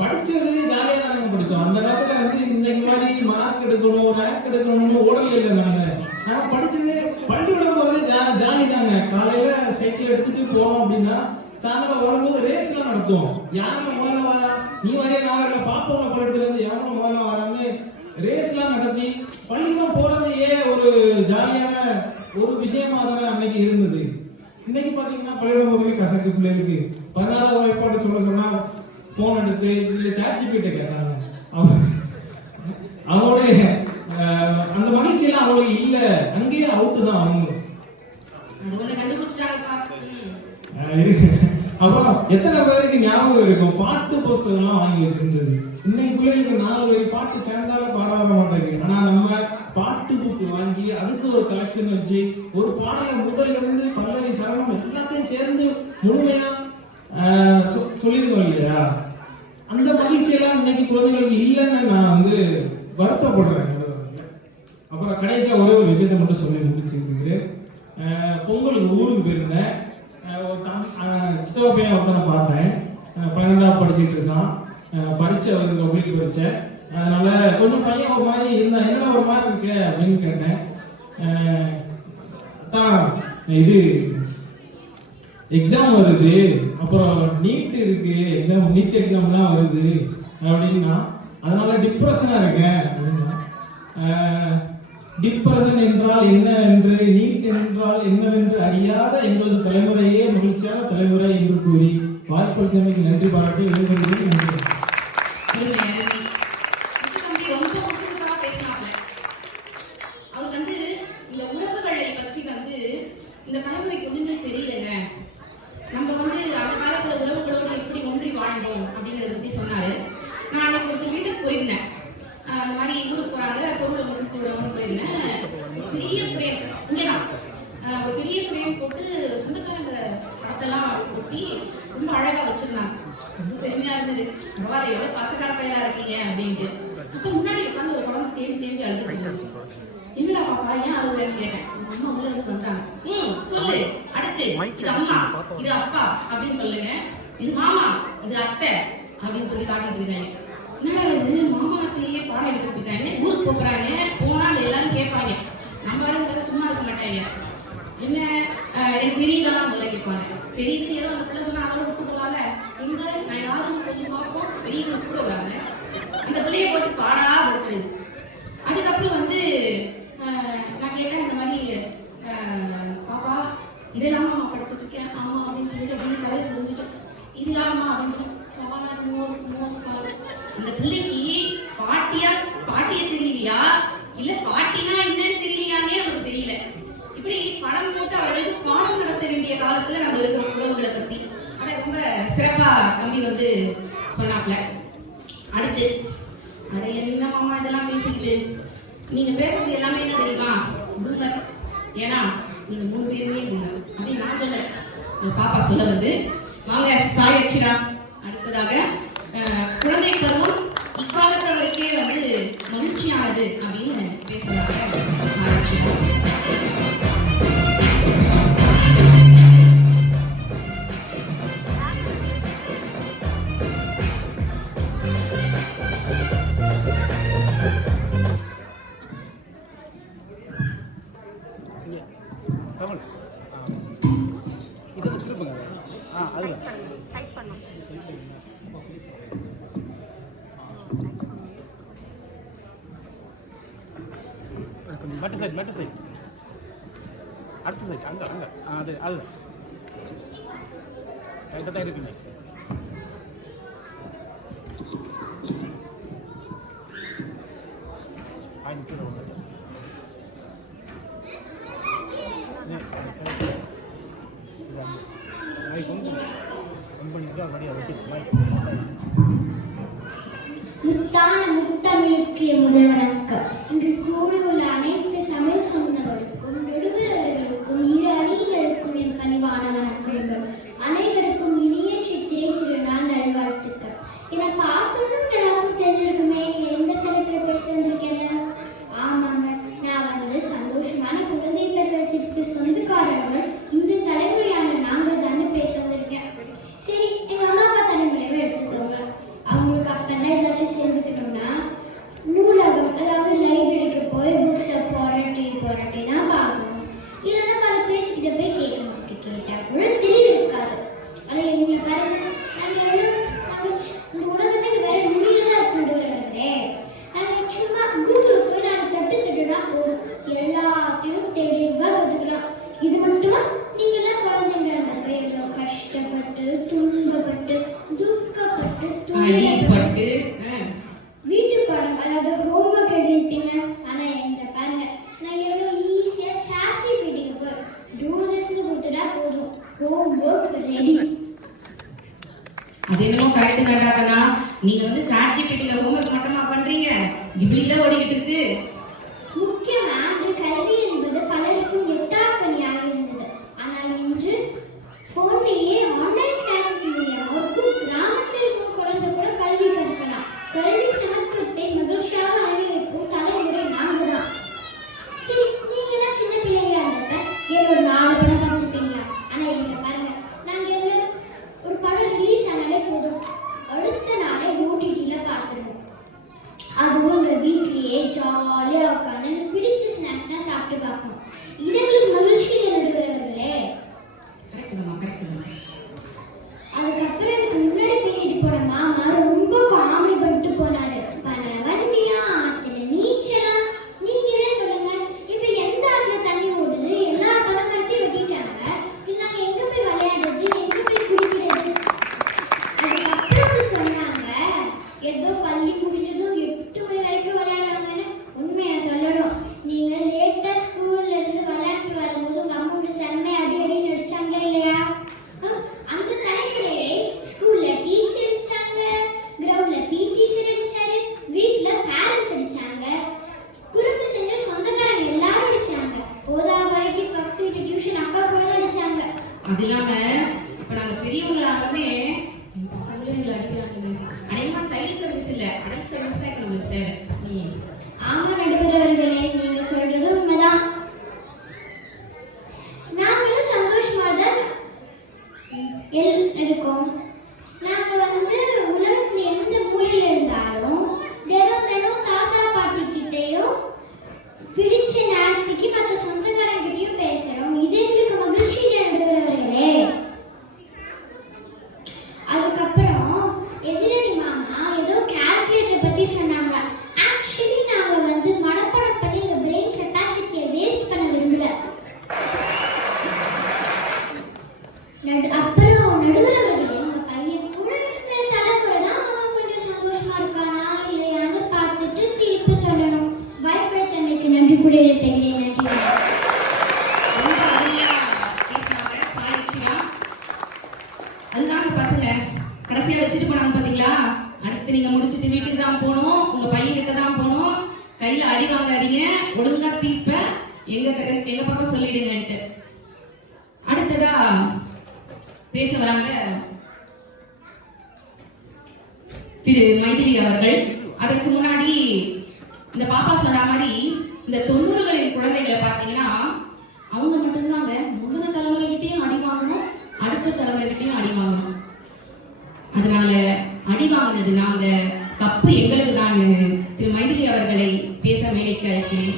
படிச்சது ஜாலியா தானே படிச்சோம். அந்த நேரத்துல வந்து இன்னைக்கு மாதிரி மார்க் எடுக்கணும், ரேங்க் எடுக்கணும்னு ஓடல இல்லை. நான் படிச்சது பள்ளிக்கூடம் போறது ஜாலி தாங்க. காலையில சைக்கிள் எடுத்துட்டு போனோம் அப்படின்னா சாயந்தரம் வரும்போது ரேஸ்ல நடத்துவோம். யாருல முதல்ல வரா, நீ வரைய நான் வரல, பாப்போம் படத்துல இருந்து யாரும் முதல்ல வரான்னு ரேஸ்லாம் நடத்தி பள்ளிக்கூடம் போறதையே ஒரு ஜாலியான ஒரு விஷயமா தானே அன்னைக்கு இருந்தது. இன்னைக்கு பாத்தீங்கன்னா பள்ளிக்கூடம் போதவே கசக்கு. பிள்ளைகளுக்கு 14வது வாய்ப்பாடு சொன்னா போன் எடுத்து இல்ல சாட்ஜிபிட்ட கேட்கறாங்க. அவங்களுடைய அந்த மகிழ்ச்சி எல்லாம் அவங்களுக்கு இல்ல, அங்கேயே அவுட்டு தான் அவங்க. அது ஒண்ணு கண்டுபிடிச்சிட்டாங்கப்பா. இருக்கு. அப்புறம் எத்தனை பேருக்கு ஞாபகம் இருக்கும் பாட்டு புஸ்தகம்லாம் வாங்கி வச்சிருந்தது? இன்னைக்கு பிள்ளைகளுக்கு 4 வரி பாட்டு சேர்ந்தாலும் பாட வர மாட்டாங்க. ஆனா நம்ம பாட்டு புக்கு வாங்கி அதுக்கு ஒரு கலெக்ஷன் வச்சு ஒரு பாடலை முதல்ல இருந்து பல்லவி சரணம் எல்லாத்தையும் சேர்ந்து முழுமையா சொல்லிருக்கோம் இல்லையா? அந்த மகிழ்ச்சியெல்லாம் இன்னைக்கு குழந்தைகளுக்கு இல்லைன்னு நான் வந்து வருத்தப்படுறேன். அப்புறம் கடைசியா ஒரே ஒரு விஷயத்தை மட்டும் சொல்லி முடிச்சிருக்கு. பொங்கலுக்கு ஊருக்கு போயிருந்தேன். சித்தவ பையன் ஒருத்தனை பார்த்தேன். 12ஆவது படிச்சுட்டு இருக்கான். பரீட்சை வந்து பப்ளிக் பரீட்சை. அதனால கொஞ்சம் பையன் ஒரு மாதிரி இருந்தான். என்னடா ஒரு மாதிரி இருக்க அப்படின்னு கேட்டேன். அதான் இது எக்ஸாம் வருது, அப்புறம் நீட் இருக்கு, நீட் எக்ஸாம் தான் வருது அப்படின்னா அதனால டிப்ரெஷனா இருக்கேன் அப்படின்னா. டிப்ரெஷன் என்றால் என்னவென்று, நீட் என்றால் என்னவென்று அறியாத எங்களது தலைமுறையே மகிழ்ச்சியான தலைமுறை என்று கூறி வாய்ப்பளித்தமைக்கு நன்றி பாராட்டி விடைபெறுகிறேன். நன்றி. அவர் வந்து இந்த உறவுகளை பற்றி வந்து இந்த தலைமுறைக்கு ஒண்ணுமே தெரியலங்க. நம்ம வந்து அந்த காலத்துல உறவுகளோடு எப்படி ஒன்றி வாழ்ந்தோம் அப்படிங்கறத பத்தி சொன்னாரு. நான் அன்னைக்கு ஒருத்தர் வீட்டுக்கு போயிருந்தேன். அந்த மாதிரி ஊருக்கு போறாங்க, பொருள் ஒன்று கொடுத்து விடணும்னு போயிருந்தேன். பெரிய ஃப்ரேம் இங்கதான் ஒரு பெரிய ஃப்ரேம் போட்டு சொந்தக்காரங்க படத்தெல்லாம் ஒட்டி ரொம்ப அழகா வச்சிருந்தாங்க. ரொம்ப பெருமையா இருந்தது. பரவாயில்ல, எவ்வளவு பாசக்கார பையனா இருக்கீங்க அப்படின்ட்டு. இப்ப முன்னாடி உட்காந்து ஒரு குழந்தை தேம்பி அழுதுட்டு, என்னடா பாப்பா ஏன் அழுகுறேன்னு கேட்டேன். அம்மா உள்ள இருந்து வந்தாங்க. சொல்லு அடுத்து, இது அம்மா, இது அப்பா அப்படின்னு சொல்லுங்க, இது மாமா, இது அத்தை அப்படின்னு சொல்லி காட்டிட்டு இருக்காங்க. என்னடா இது மாமா அத்தையே பாடம் எடுத்துட்டு இருக்காங்க. ஊருக்கு போறாங்க, போனா எல்லாரும் கேட்பாங்க. நம்ம வேலை சும்மா இருக்க மாட்டாங்க. என்ன எனக்கு தெரியுதான் முதல்ல கேட்பாங்க. தெரியுதுன்னு ஏதோ அந்த பிள்ளை சொன்னா அதோட விட்டு போகலாம்ல. எங்க நான் யாருன்னு சொல்லி பார்ப்போம். பெரிய மிஸ் கூட வராங்க. அந்த பிள்ளைய போட்டு பாடா படுத்துறது. அதுக்கப்புறம் வந்து நான் கேட்டேன், இந்த மாதிரி பாப்பா இதெல்லாம் நான் படிச்சுட்டு இருக்கேன். ஆமா அப்படின்னு சொல்லிட்டு அப்படின்னு தலையை சொல்லிச்சுட்டு, இது யாருமா அப்படின்னு அந்த பிள்ளைக்கு பாட்டிய தெரியலையா இல்ல பாட்டினா என்னன்னு தெரியலையானே நமக்கு தெரியல. இப்படி படம் போட்டு அவர்களுக்கு பாடம் நடத்த வேண்டிய காலத்துல நம்ம இருக்கிற உறவுகளை பத்தி ஆனா ரொம்ப சிறப்பா தம்பி வந்து சொன்னாப்ல. அடுத்து அட என்ன மாமா இதெல்லாம் பேசிக்கிட்டு, நீங்க பேசுறது எல்லாமே என்ன தெரியுமா, பூமர். ஏன்னா நீங்க 3 பேருமே பூமர் அப்படின்னு நான் சொல்ல பாப்பா சொல்ல வந்து வாங்க சாய் அக்ஷரா. அடுத்ததாக குழந்தை பருவம் இக்காலத்தவருக்கே வந்து மகிழ்ச்சியானது அப்படின்னு பேசுறாங்க சாய் அக்ஷரா. இதை திருப்புங்க. அதுல மெட்ட சைட் அடுத்த சைட் அங்க அது கரெக்டாக தான் இருக்குங்க. முத்தான முத்தமிழுக்கு முதல் வணக்கம். இங்கு கூடியுள்ள அனைத்து தமிழ் சொந்தங்களுக்கும் நடுவர்களுக்கும் இரு அணியினருக்கும் என் பணிவான வணக்கங்கள். அனைவருக்கும் இனிய சித்திரை திருநாள் நல்வாழ்த்துக்கள். என்னை பார்த்தோன்னு எல்லாருக்கும் தெரிஞ்சிருக்குமே எந்த தலைப்புல பேச வந்திருக்கேன். ஆமாங்க, நான் வந்து சந்தோஷமான குழந்தை பருவத்திற்கு சொந்தக்காரர்கள் இந்த தலைமுறையான நாங்கள் தானே பேச வந்திருக்கேன். சரி, எங்க அம்மா அப்பா தலைமுறையை எடுத்துக்கோங்க. அவங்களுக்கு அப்பெல்லாம் ஏதாச்சும் செஞ்சுக்கிட்டோம்னா நூலகம், அதாவது லைப்ரரிக்கு போய் புக்ஸை போராட்டினா பார்க்கணும். இல்லைன்னா பல பேச்சுக்கிட்ட போய் கேட்கணும். அப்படி கேட்டால் கூட தெளிவு இருக்காது. ஆனால் எங்களை பாருங்க, நாங்கள் இந்த உலகமே வேற நுனியில தான் இருக்குன்றே. நாங்கள் சும்மா கூகுளில் போய் நாங்கள் தட்டுனா போதும், எல்லாத்தையும் தெளிவாக கற்றுக்கலாம். இது மட்டுமா, நீங்க எல்லாம் குழந்தைங்க போய் எவ்வளோ கஷ்டப்பட்டு துன்பப்பட்டு துக்கப்பட்டு அடிபட்டு வீட்டு பாடம் அதாவது ஹோம்ஒர்க் எழுதிட்டீங்க. ஆனா எங்க பாருங்க, நாங்க எவ்வளவு ஈஸியா சாட் ஜிபிடிக்கு போய் டூ திஸ் homework ready. அது என்னமோ கரெக்ட் தான்டா கண்ணா. நீங்க வந்து ChatGPTல ஹோம்வொர்க் மட்டுமா பண்றீங்க? கிப்லில ஓடிக்கிட்டு இருக்கு. முக்கியமாக அன்று கல்வி என்பது பலருக்கும் எட்டாக்கனியாக இருந்தது. ஆனால் இன்று போன்லேயே ஆன்லைன் கிளாஸஸ் மூலியமாக ஒரு கிராமத்தில் இருக்கும் குழந்தை கூட கல்வி கற்கலாம். கல்வி சமத்துவத்தை மகிழ்ச்சியாக அனுபவிக்கும் தலைமுறை நாங்கள் தான். சரி, நீங்க எல்லாம் சின்ன பிள்ளைங்களா இருந்தப்ப ஒரு 4 படம் பார்த்துருப்பீங்களா? ஆனா எங்களை பாருங்க, நாங்க எல்லாரும் ஒரு படம் ரிலீஸ் ஆனாலே போதும், அடுத்த நாளே ஓடிடில பார்த்துருவோம். அதுவும் எங்க வீட்லயே ஜாலியா உட்காந்து பிடிச்ச ஸ்நாக்ஸ்னா சாப்பிட்டு பார்ப்போம். இதற்கு மகிழ்ச்சி நடுவர்களே. அதுக்கப்புறம் எனக்கு முன்னாடி பேசிட்டு போன மாமா ரொம்ப காமெடி பண்ணிட்டு போனாரு. பல வண்டியா ஆத்துல நீச்சலா. நீங்களே சொல்லுங்க, இப்ப எந்த ஆத்துல தண்ணி ஓடுது? எல்லா பதமரத்தையும் வெட்டிட்டாங்க. இது நாங்க எங்க போய் விளையாடுறது, எங்க போய் குடிக்கிறது? அதுக்கப்புறம் சொன்னாங்க ஏதோ பள்ளி முடிஞ்சதும் 8 மணி வரைக்கும் விளையாடுவாங்கன்னு. உண்மையா சொல்லணும், நீங்க லேட்டா ஸ்கூல்ல இருந்து விளையாட்டு வரும்போது உங்க அம்மா செம்மை அடி அடி நடிச்சாங்களா இல்லையா? அந்த தலைமுறையே ஸ்கூல்ல டீச்சர் அடிச்சாங்க, கிரவுண்ட்ல பிடி சார் அடிச்சாரு, வீட்ல பேரண்ட்ஸ் அடிச்சாங்க, குறும்பு செஞ்ச சொந்தக்காரங்க எல்லாரும் அடிச்சாங்க, போதா வரைக்கும் பக்கத்து வீட்டு டியூஷன் அக்கா கூட அடிச்சாங்க. அது இல்லாம இப்ப நாங்க பெரியவங்களானே பசங்களே எங்களை அடிக்கிறாங்க. அநேகமா சைல்ட் சர்வீஸ் இல்ல, அடல்ட் சர்வீஸ் தான் நம்மளுக்கு தேவை. ஆமா நடுவர்களே, நீங்க சொல்றது உண்மைதான். நாங்களும் சந்தோஷமா தான் இருக்கோம். நாங்க வந்து உலகத்துல எந்த மூலையில இருந்தாலும் தினம் தாத்தா பாட்டி கிட்டையும் பிடிச்ச நேரத்துக்கு மற்ற சொந்தக்காரங்கிட்டையும் பேசுறோம். இது எங்களுக்கு மகிழ்ச்சி நடுவர்களே. அதுக்கப்புறம் எதிரணி மாமா ஏதோ கால்குலேட்டர் பத்தி சொன்னாங்க. ஆக்சுவலி நாங்க வந்து மனப்பாடம் பண்ணி எங்க பிரெயின் கெப்பாசிட்டியை வேஸ்ட் பண்ண விரும்பல. அப்புறம் நடுவர்களே, உங்க பையன் கூட இந்த தலைமுறை தான் அவன் கொஞ்சம் சந்தோஷமா இருக்கானா இல்லையான்னு பார்த்துட்டு திருப்பி சொல்லணும். பயப்படுத்தமைக்கு நன்றி கூட இருப்பேன். நன்றி. ரொம்ப அருமையா பேசுறாங்க சாயிச்சியா. அதுதாங்க பசங்க கடைசியா வச்சுட்டு போனாங்க பாத்தீங்களா? அடுத்து நீங்க முடிச்சிட்டு வீட்டுக்கு தான் போகணும், உங்க பையன் கிட்ட தான் போகணும். கையில அடி வாங்காதீங்க, ஒழுங்கா தீப்ப எங்க பக்கம் சொல்லிடுங்கன்ட்டு. அடுத்ததா பேச வராங்க திரு மைதிலி அவர்கள். அதற்கு முன்னாடி இந்த பாப்பா சொன்ன மாதிரி இந்த 90களின் குழந்தைகளை பார்த்தீங்கன்னா அவங்க மட்டும்தாங்க முந்தின தலைமுறைகிட்டையும் அடி வாங்கணும், அடுத்த தலைமுறைகிட்டையும் அடி வாங்கணும். அதனால அடி வாங்கினது நாங்க, கப்பு எங்களுக்கு தான். திரு மைதிலி அவர்களை பேச மேடைக்கு அழைக்கிறேன்.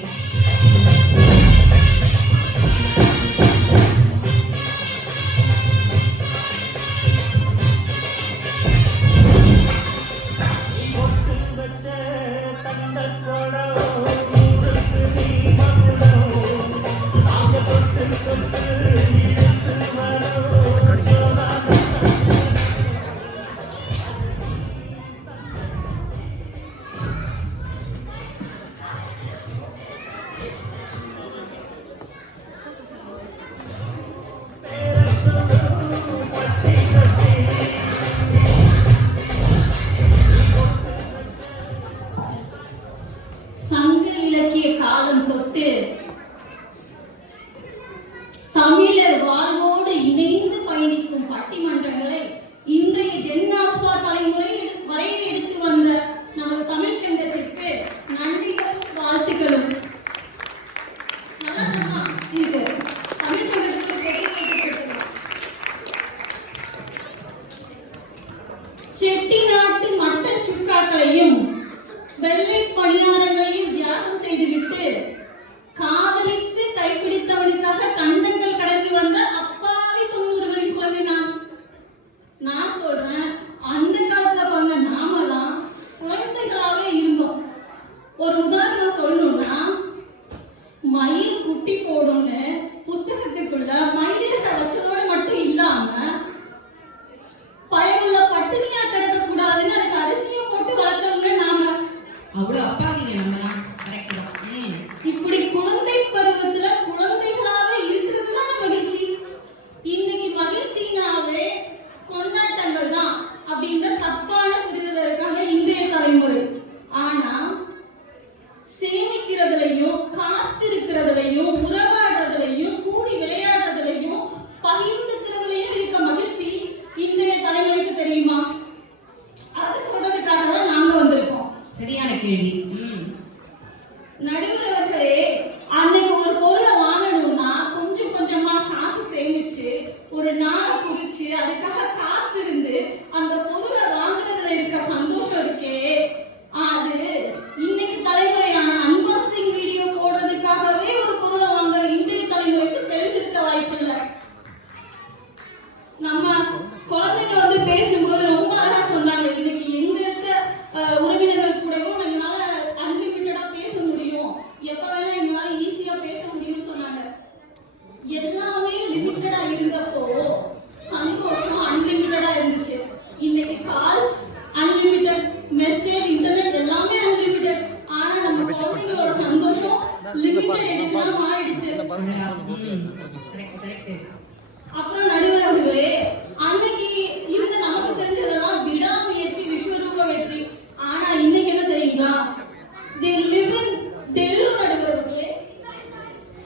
தமிழர் வாழ்வோடு இணைந்து பயணிக்கும் பட்டிமன்றங்களை இன்றைய ஜென்னால்பா தலைமுறை வரை எடுத்து வந்த நமது தமிழ் சங்கத்திற்கு நன்றிகளும் வாழ்த்துக்களும். இது தமிழ் சங்கத்துக்கு செட்டிநாட்டு மட்ட சுக்காக்களையும் வெள்ளை பணியாரங்களையும் தியாகம் செய்துவிட்டு காதலித்து கைப்பிடித்தவனுக்காக கண்டங்கள் கடந்து வந்த அப்பாவி 90களின் குழந்தை நான் சொல்றேன். அந்த காலத்துல ஒரு நாள் குறிச்சு அதுக்காக காத்திருந்து அந்த பொருளை வாங்குறதுல இருக்க சந்தோஷம் இருக்கே, அது இன்னைக்கு தலைமுறையான அன்பாக்சிங் வீடியோ போடுறதுக்காகவே ஒரு பொருளை வாங்குற இன்றைய தலைமுறைக்கு தெரிஞ்சிருக்க வாய்ப்பு இல்லை. நம்ம குழந்தைங்க வந்து பேசும்போது ரொம்ப அழகா சொன்னாங்க, இன்னைக்கு எங்க இருக்க உறவினர்கள் கூடவும் எங்களால அன்லிமிட்டடா பேச முடியும், எப்ப வேணா எங்களால ஈஸியா பேச முடியும்னு சொன்னாங்க. எல்லாமே லிமிட்டடா இருந்தப்போ சந்தோஷம் அன்லிமிட்டடா இருந்துச்சு. இன்னைக்கு கால்ஸ் அன்லிமிட்டட், மெசேஜ், இன்டர்நெட் எல்லாமே அன்லிமிட்டட். ஆனா நம்ம குழந்தைங்களோட சந்தோஷம் லிமிட்டட் எடிஷனா மாறிடுச்சு. அப்புறம் நடுவர் அவர்களே, அன்னைக்கு இருந்த நமக்கு தெரிஞ்சதெல்லாம் விடாமுயற்சி, விஸ்வரூப வெற்றி. ஆனா இன்னைக்கு என்ன தெரியுங்களா? they live in tell. நடுவர் அவர்களே,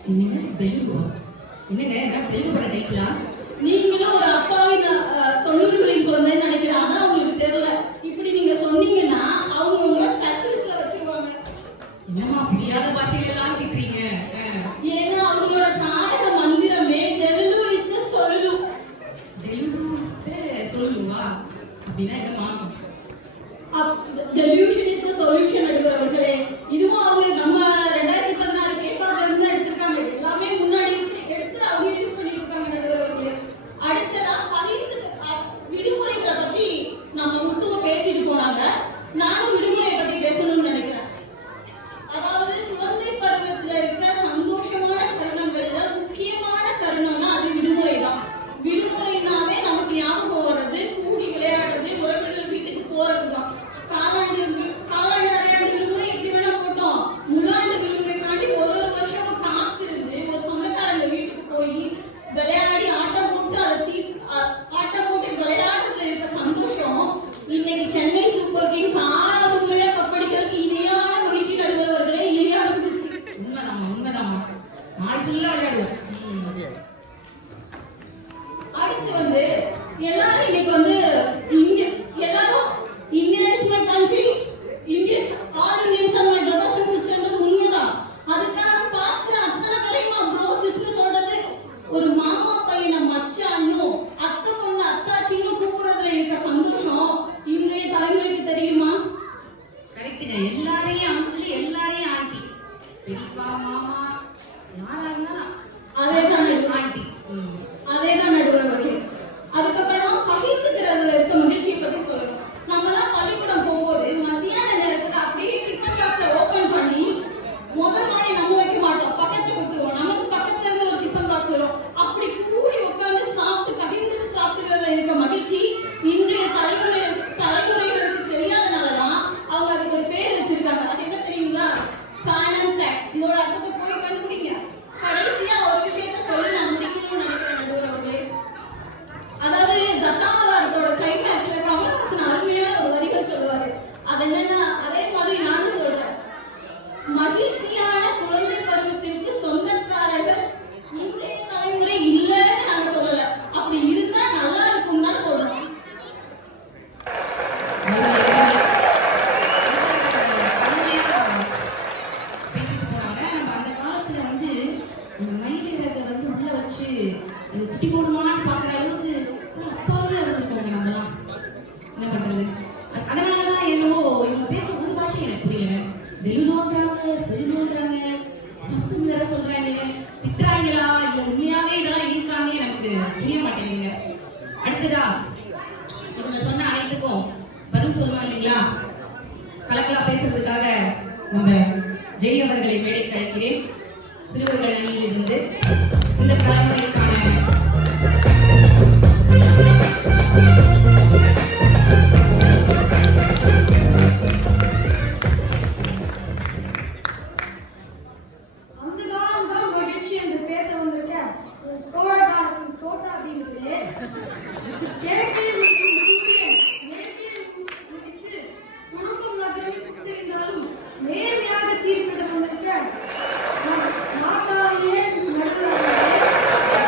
என்னங்க தெலுங்கு? என்னங்க என்ன தெலுங்கு பட டைட்டிலா? நீங்களும் ஒரு அப்பாவின் 90களின் குழந்தைன்னு நினைக்கிறேன். ஆனா உங்களுக்கு தெரியல. இப்படி நீங்க சொன்னீங்கன்னா அவங்க உங்களை சஸ்பென்ஸ்ல வச்சிருவாங்க. என்னமா புரியாத பாஷையெல்லாம் கேக்குறீங்க? ஏன்னா அவங்களோட தாரக மந்திரமே டெல்லு இஸ் தி சொல்லு. தெலுங்கு சொல்லுவா அப்படின்னா என்னமா? delusion is the solution. நடுவர் அவர்களே, இதுவும் அவங்க நம்ம 2016 பேப்பர்ல இருந்து எடுத்திருக்காங்க. எல்லாமே முன்னாடி எடுத்து அவங்க யூஸ் பண்ணிட்டு இருக்காங்க. நடுவர் அவர்களே, அடுத்ததா பகிர்ந்து விடுமுறைகளை பத்தி நம்ம முத்துவ பேசிட்டு போனாங்க. நானும் விடுமுறையை பத்தி பேசணும்னு நினைக்கிறேன். அதாவது குழந்தை பருவத்துல இருக்க சந்தோஷமான தருணங்கள்ல முக்கியமான தருணம்னா அது விடுமுறை தான். விடுமுறைனாவே நமக்கு ஞாபகம் வர்றது கூடி விளையாடுறது, உறவினர் வீட்டுக்கு போறதுதான். காலாண்டு அரையாண்டு விடுமுறை எப்படி வேணா போட்டோம். முழாண்டு விடுமுறைக்காண்டி ஒரு வருஷமும் காத்திருந்து ஒரு சொந்தக்காரங்க வீட்டுக்கு போய் விளையாடி ஆட்டம் போட்டு ஆட்டம் போட்டு விளையாடுறதுல இருக்க சந்தோஷம் இன்னைக்கு சென்னை சூப்பர் கிங்ஸ் 6வது முறையா கப்படிக்கிறதுக்கு இணையான மகிழ்ச்சி. நடுவர்களே, இணையான மகிழ்ச்சி. உண்மைதாமா நாள் ஃபுல்லா விளையாடுவோம். அடுத்து வந்து எல்லாரும் இன்னைக்கு வந்து எல்லாரும் India is my country, Indians all Indians are my brothers and sisters. உண்மைதான். அதுக்காக பார்த்து அத்தனை பேரையும் ப்ரோ சிஸ்டர் சொல்றது, ஒரு மாமா பையனை மச்சானும் அத்தை பொண்ணு அத்தாச்சின்னு கூப்பிடுறதுல இருக்க சந்தோஷம் இன்றைய தலைமுறைக்கு தெரியுமா? கரெக்டுங்க. எல்லாரையும் அங்கிள், எல்லாரையும் ஆண்டி, பெரியப்பா, மாமா, யாராருன்னா அதேதான் ஆண்டி. அதேதான் நடுவர்களே. அதுக்கப்புறம் பகிர்ந்துக்கிறதுல இருக்க மகிழ்ச்சியை பத்தி சொல்லணும். நம்மலாம் பள்ளிக்கூடம் போகும்போது மத்தியான நேரத்துல அப்படியே டிஃபன் பாக்ஸை ஓபன் பண்ணி முதல் நாயை நம்ம வைக்க மாட்டோம், பக்கத்துல கொடுத்துருவோம். நமக்கு பக்கத்துல இருந்து ஒரு டிஃபன் பாக்ஸ் வரும். அப்படி கூடி உட்கார்ந்து சாப்பிட்டு பகிர்ந்து சாப்பிட்டுக்கிறதுல இருக்க மகிழ்ச்சி இன்றைய தலைமுறைகளுக்கு தெரியாதனாலதான் அவங்க அதுக்கு ஒரு பேர் வச்சிருக்காங்க. அது என்ன தெரியுங்களா? Fanum tax. இதோட அர்த்தத்தை போய் கண்டுபிடிங்க. கடைசியா ஒரு விஷயத்த சொல்லி நான் முடிக்கணும்னு நினைக்கிறேன் நடுவர்களே. அதாவது தசாவதாரத்தோட கிளைமேக்ஸ்ல கமலஹாசன் அருமையான ஒரு வரிகள் சொல்லுவாரு. அது என்னன்னா, அதே மாதிரி நானும் சொல்றேன், மகிழ்ச்சியான குழந்தை பருவத்திற்கு சொந்தக்காரர்கள் இன்றைய தலைமுறை இல்லைன்னு நாங்க சொல்லல, அப்படி இருந்தா நல்லா இருக்கும் தான் சொல்றோம். பேசிட்டு போனாங்க. நம்ம அந்த காலத்துல வந்து மயிலிறக வந்து உள்ள வச்சு குட்டி போடுமான்னு பாக்குற அளவுக்கு அப்பாவே இருந்திருக்கோங்க. நம்மலாம் என்ன பண்றது? அதனாலதான் என்னவோ இவங்க பேச ஒரு பாஷை எனக்கு புரியல. தெலுங்குன்றாங்க, செல்லுன்றாங்க, சசுன்னு வேற சொல்றாங்க. திட்டுறாங்களா இல்ல உண்மையாவே இதெல்லாம் இருக்கான்னு எனக்கு புரிய மாட்டேங்குதுங்க. அடுத்ததா இவங்க சொன்ன அனைத்துக்கும் பதில் சொல்லுவாங்க இல்லைங்களா? கலக்கலா பேசுறதுக்காக நம்ம ஜெய் அவர்களை மேடைக்கு அழைக்கிறேன். சிறுவர்கள் அணியில் இருந்து இந்த தலைமுறைக்கான அங்குதான் மகிழ்ச்சி என்று பேச வந்திருக்கேன். சோழகாலத்தின் சோட்டா அப்படிங்கிறது கிழக்கில் இருக்கும் சூரியன் மேற்கில் உதித்து சுருக்கும் நகரமே சுத்திருந்தாலும் நேர்மையாக தீர்ப்பிட வந்திருக்க நாட்டாளே நடுவர்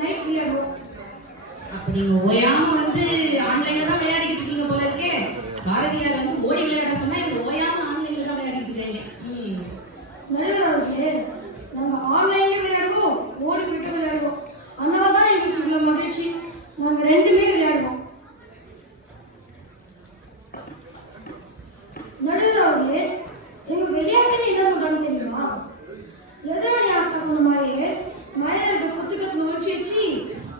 நைட் விளையாடுவோம். அப்ப நீங்க ஓயாம வந்து ஆன்லைன்ல தான் விளையாடிக்கிட்டு இருக்கீங்க போல இருக்கே. பாரதியார் வந்து ஓடி விளையாட சொன்னா இவங்க ஓயாம ஆன்லைன்ல தான் விளையாடிட்டு இருக்காங்க. நடுவர் அவர்களே, நாங்க ஆன்லைன்ல விளையாடுவோம், ஓடி போயிட்டு விளையாடுவோம். அதனால தான் எங்களுக்கு இவ்வளவு மகிழ்ச்சி. நாங்க ரெண்டுமே விளையாடுவோம். நடுவர் அவர்களே, எங்க விளையாட்டுன்னு என்ன சொல்றாங்க தெரியுமா? எதிராளி அக்கா சொன்ன மாதிரியே மேல இருக்க புத்தகத்துல ஒழிச்சு வச்சு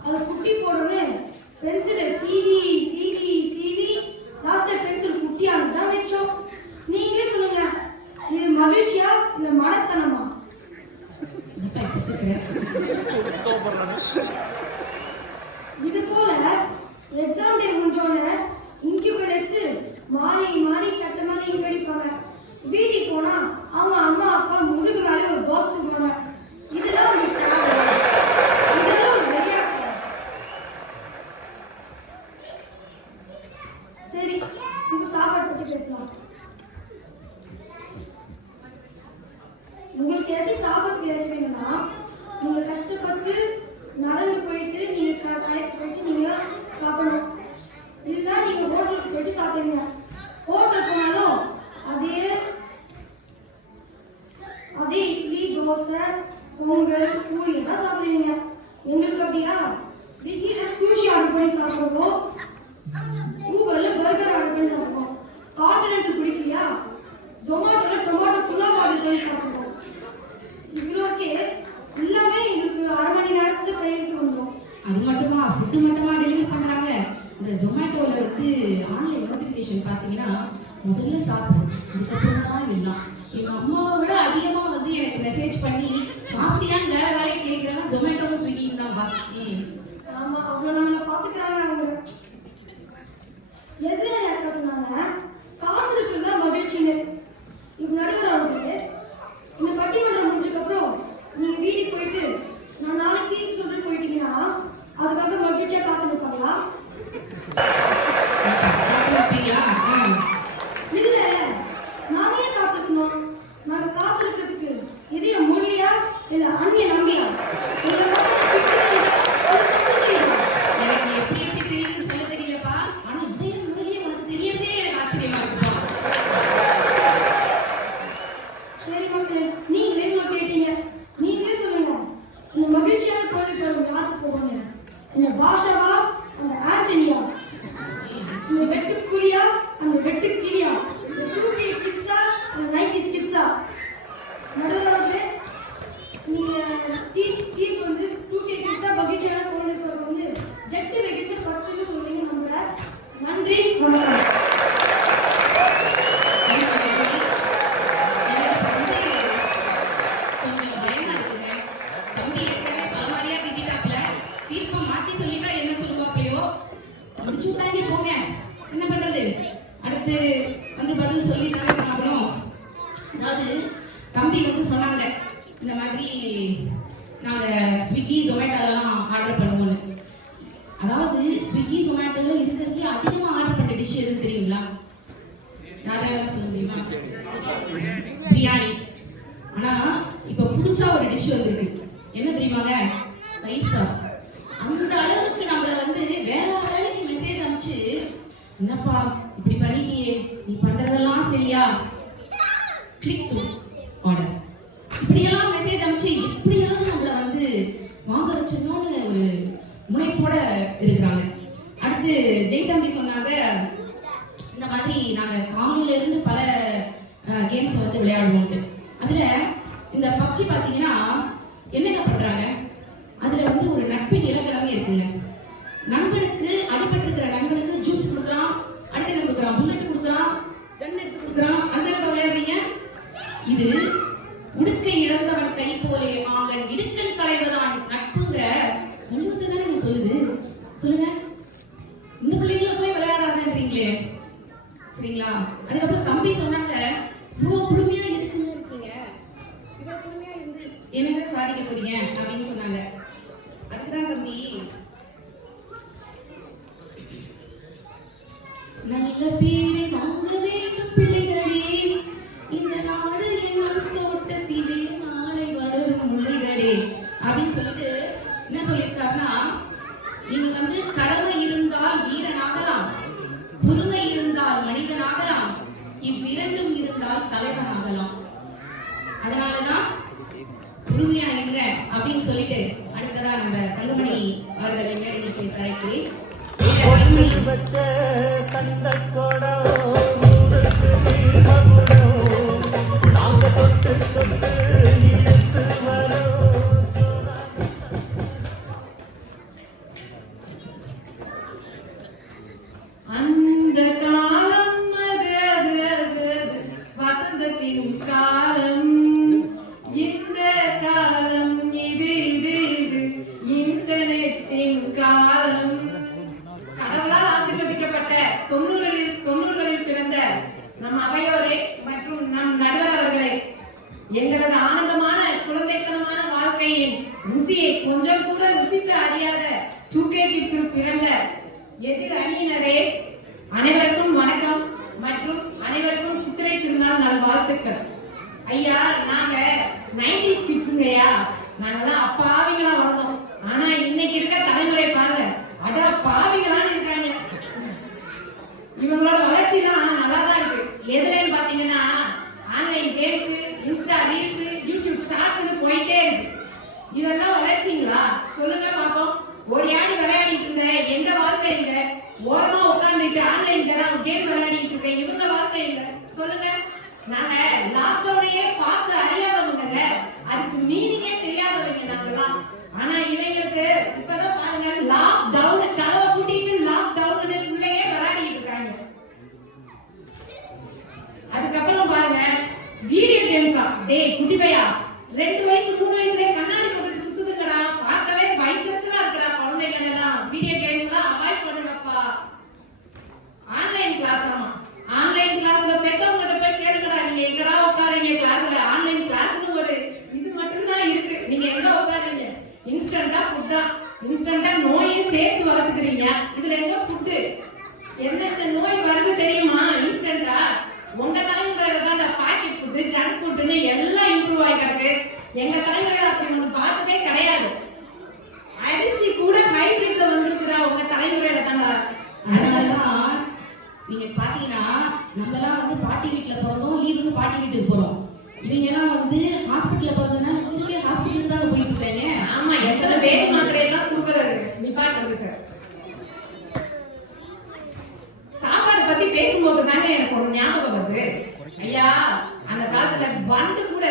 அதை குட்டி போடணும். பென்சிலை சீவி சீவி சீவி லாஸ்ட்ல பென்சில் குட்டியானது தான் வச்சோம். நீங்களே சொல்லுங்க, இது மகிழ்ச்சியா இல்ல மடத்தனமா? இது போல எக்ஸாம் டே முடிஞ்சோடனே இன்கியூபேட்டர் எடுத்து மாறி மாறி சட்ட மாதிரி இங்க அடிப்பாங்க. வீட்டுக்கு போனா அவங்க அம்மா அப்பா முதுகு மேலே ஒரு தோசை சுடுவாங்க. இதெல்லாம் ஒரு விளையாட்டு. சரி, இப்ப சாப்பாடு பத்தி பேசலாம். உங்களுக்கு ஏதாச்சும் சாப்பாடு கிடைக்க வேணும்னா நீங்க கஷ்டப்பட்டு நடந்து போயிட்டு நீங்க கடைக்கு போயிட்டு நீங்க சாப்பிடணும். இல்லைன்னா நீங்க ஹோட்டலுக்கு போயிட்டு சாப்பிடுங்க. ஹோட்டல் போனாலும் அதே இட்லி தோசை பொங்கல் பூரி தான் சாப்பிடுவீங்க. எங்களுக்கு அப்படியா? ஸ்விக்கில சூஷி ஆர்டர் பண்ணி சாப்பிடுவோம், ஊபர்ல பர்கர் ஆர்டர் பண்ணி சாப்பிடுவோம். கான்டினென்டல் பிடிக்கலையா? ஜொமேட்டோல டொமேட்டோ புலாவ் ஆர்டர் பண்ணி சாப்பிடுவோம். இவ்வளோக்கே எல்லாமே எங்களுக்கு 1/2 மணி நேரத்துல கையிட்டு வந்துடும். அது மட்டுமா ஃபுட்டு மட்டுமா டெலிவரி பண்றாங்க? இந்த ஜொமேட்டோல வந்து ஆன்லைன் நோட்டிஃபிகேஷன் பார்த்தீங்கன்னா முதல்ல சாப்பிடு, அதுக்கப்புறம் தான் எல்லாம். எங்க அம்மாவை விட அதிகமா வந்து எனக்கு மெசேஜ் பண்ணி சாப்பிட்டியான்னு வேலை கேட்குறாங்க ஜொமேட்டோவும் ஸ்விக்கியும் தான்ப்பா. ஆமா, அவ்வளோ நம்மளை பார்த்துக்கிறாங்க அவங்க. எதிராளி அக்கா சொன்னாங்க காத்திருக்குன்னா மகிழ்ச்சின்னு. இப்ப நடுவர் அவர்களே, இந்த பட்டிமன்றம் முடிஞ்சதுக்கு அப்புறம் நீங்க வீட்டுக்கு போயிட்டு நான் நாளைக்கு சொல்லிட்டு போயிட்டீங்கன்னா அதுக்காக மகிழ்ச்சியா காத்திருப்பாங்களா? இல்ல, நானே காத்திருக்கணும். நாங்க காத்திருக்கிறதுக்கு இதய மொழியா இல்ல அந்நிய நம்பியா? எனக்கு எப்படி எப்படி தெரியுதுன்னு சொல்ல தெரியலப்பா. ஆனா இதய மொழியே உனக்கு தெரியறதே எனக்கு ஆச்சரியமா இருக்குப்பா. சரி மக்களே, நீங்களே கேட்டீங்க, நீங்களே சொல்லுங்க, இந்த மகிழ்ச்சியான தோல்வி பருவம் யாருக்கு போவாங்க? இந்த பாஷாவா அந்த ஆண்டனியா? இந்த வெட்டுக்குழியா அந்த வெட்டுக்கிளியா? இந்த 2K கிட்ஸா அந்த 90s கிட்ஸா? நடுவர்களே, நீங்க தீர்ப்பு வந்து 2K கிட்ஸா மகிழ்ச்சியான தோல்வி பருவம் வந்து ஜெட்டு வெடித்து 10 சொல்றீங்க. நம்புற நன்றி, வணக்கம். என்ன பண்றது? அடுத்து வந்து பதில் சொல்லிட்டாங்க. அதாவது தம்பி வந்து சொன்னாங்க இந்த மாதிரி நாங்க ஸ்விக்கி ஜொமேட்டோலாம் ஆர்டர் பண்ணுவோம்னு. அதாவது ஸ்விக்கி ஜொமேட்டோல இருக்கிறதுலே அதிகமா ஆர்டர் பண்ண டிஷ் எதுன்னு தெரியுங்களா? யாராவது சொல்ல முடியுமா? பிரியாணி. ஆனா இப்ப புதுசா ஒரு டிஷ் வந்திருக்கு. என்ன தெரியுமாங்க? தயிர் சாதம். அந்த அளவுக்கு நம்மள வந்து வேற வேலைக்கு மெசேஜ் அனுப்பிச்சு, என்னப்பா இப்படி பண்ணிட்டியே, நீ பண்றதெல்லாம் சரியா, கிளிக் டு ஆர்டர், இப்படியெல்லாம் மெசேஜ் அனுப்பிச்சு எப்படியாவது நம்மள வந்து வாங்க வச்சிடணும்னு ஒரு முனைப்போட இருக்கிறாங்க. அடுத்து ஜெய்தம்பி சொன்னாங்க இந்த மாதிரி நாங்க காலையில இருந்து பல கேம்ஸ் வந்து விளையாடுவோம்ட்டு. அதுல இந்த பப்ஜி பாத்தீங்கன்னா என்னங்க பண்றாங்க? அதுல வந்து ஒரு நட்பின் இலக்கணமே இருக்குங்க. நண்பனுக்கு அடிபட்டிருக்கிற நண்பனுக்கு ஜூஸ் கொடுக்குறான், அடித்தனை கொடுக்குறான், புல்லட் கொடுக்குறான், கன் எடுத்து கொடுக்குறான். அதுல விளையாடுறீங்க. இது உடுக்கை இழந்தவன் கை போலே ஆங்கன் இடுக்கன் களைவதான் நட்புங்கிற வள்ளுவத்தை தானே சொல்லுது. சொல்லுங்க, இந்த பிள்ளைங்கள போய் விளையாடாதுன்றீங்களே, சரிங்களா? அதுக்கப்புறம் தம்பி சொன்னாங்க, இவ்வளவு பொறுமையா எதுக்குங்க இருக்கீங்க, இவ்வளவு பொறுமையா இருந்து என்னங்க சாதிக்க போறீங்க அப்படின்னு சொன்னாங்க. அதுக்குதான் தம்பி, நல்ல பேரை வாங்க வேண்டும் பிள்ளைகளே, இந்த நாடு என்னும் தோட்டத்திலே நாளை வளரும் முள்ளைகளே அப்படின்னு சொல்லிட்டு என்ன சொல்லியிருக்காருன்னா, நீங்க வந்து கடமை இருந்தால் வீரனாகலாம், பொறுமை இருந்தால் மனிதனாகலாம், இவ்விரண்டும் இருந்தால் தலைவனாகலாம். அதனாலதான் பொறுமையா இருங்க அப்படின்னு சொல்லிட்டு அடுத்ததா நம்ம தங்கமணி அவர்களை மேடையில் பேச அழைக்கிறேன். அந்த காலம் அது அது அது வசந்தத்தின் காலம், இந்த காலம் இது இது இது இன்டர்நெட்டின் காலம். கடவுளால் ஆசீர்வதிக்கப்பட்ட 90களில் பிறந்த நம் அவையோரே மற்றும் நம் நடுவர் அவர்களே, எங்களது ஆனந்தமான குழந்தைத்தனமான வாழ்க்கையின் ருசியை கொஞ்சம் கூட ருசித்து அறியாத 2K கிட்ஸில் பிறந்த எதிர் அணியினரே, அனைவருக்கும் வணக்கம் மற்றும் அனைவருக்கும் சித்திரை திருநாள் நல்வாழ்த்துக்கள். ஐயா, நாங்க 90s கிட்ஸுங்கய்யா. நாங்கெல்லாம் அப்பாவிங்களா வளர்ந்தோம். ஆனா இன்னைக்கு இருக்க தலைமுறை பாருங்க, அட பாவிங்களான்னு இருக்காங்க. இவங்களோட வளர்ச்சி எல்லாம் நல்லாதான் இருக்கு. எதுலன்னு பாத்தீங்கன்னா online games, Insta reels, YouTube ஷார்ட்ஸ்னு போயிட்டே இருக்கு. இதெல்லாம் வளர்ச்சிங்களா? சொல்லுங்க பாப்போம். ஓடியாடி விளையாடிட்டு இருந்த எங்க வாழ்க்கை எங்க? ஓரமா உட்கார்ந்துட்டு ஆன்லைன் கேம் விளையாடிட்டு இருக்க இவங்க வாழ்க்கை எங்க? சொல்லுங்க. நாங்க லாக்டவுனையே பார்த்து அறியாதவங்க, அதுக்கு மீனிங்கே தெரியாதவங்க நாங்கெல்லாம். ஆனா இவங்களுக்கு இப்பதான் பாருங்க, லாக்டவுன் கதவை கூட்டிட்டு லாக்டவுன் உள்ளேயே விளையாடிட்டு இருக்காங்க. அதுக்கப்புறம் பாருங்க வீடியோ கேம்ஸா. டேய் குட்டி பையா, 2 வயசு 3 வயசுல கண்ணாடி போட்டு சுத்துதுங்கடா, பார்க்கவே பயங்கரச்சலா இருக்குடா. குழந்தைங்க எல்லாம் வீடியோ கேம்ஸ் எல்லாம் அவாய்ட் பண்ணுங்கப்பா. ஆன்லைன் கிளாஸ், ஆமா ஆன்லைன் கிளாஸ்ல பெத்தவங்ககிட்ட போய் கேளுங்கடா, நீங்க எங்கடா உட்காருங்க கிளாஸ்ல? ஆன்லைன் கிளாஸ்னு ஒரு இது மட்டும்தான் இருக்கு. நீங்க எங்க உட்காருங்க? இன்ஸ்டன்டா ஃபுட்டா, இன்ஸ்டன்டா நோயும் சேர்த்து வளர்த்துக்கிறீங்க. இதுல எங்க ஃபுட்டு? என்னென்ன நோய் வருது தெரியுமா? இன்ஸ்டன்டா. உங்க தலைமுறையில தான் இந்த பாக்கெட் ஃபுட்டு, ஜங்க் ஃபுட்டுன்னு எல்லாம் இம்ப்ரூவ் ஆகி கிடக்கு. எங்க தலைமுறையில அப்படி ஒண்ணு பார்த்ததே கிடையாது. அரிசி கூட ஹைபிரிட்ல வந்துருச்சுடா உங்க தலைமுறையில தானே. அதனாலதான் நீங்க பாத்தீங்கன்னா நம்ம எல்லாம் வந்து பாட்டி வீட்டுல பிறந்தோம், லீவுக்கு பாட்டி வீட்டுக்கு போறோம். இவங்க எல்லாம் வந்து ஹாஸ்பிட்டல்ல பிறந்ததுனால இவங்க ஹாஸ்பிட்டலுக்கு தான் போயிட்டு இருக்காங்க. ஆமா, எத்தனை பேர் மாத்திரையை தான் கொடுக்கறது நிப்பாட்டுறதுக்கு. சாப்பாடு பத்தி பேசும்போது தாங்க எனக்கு ஒரு ஞாபகம் வருது. ஐயா, அந்த காலத்துல வண்டு கூட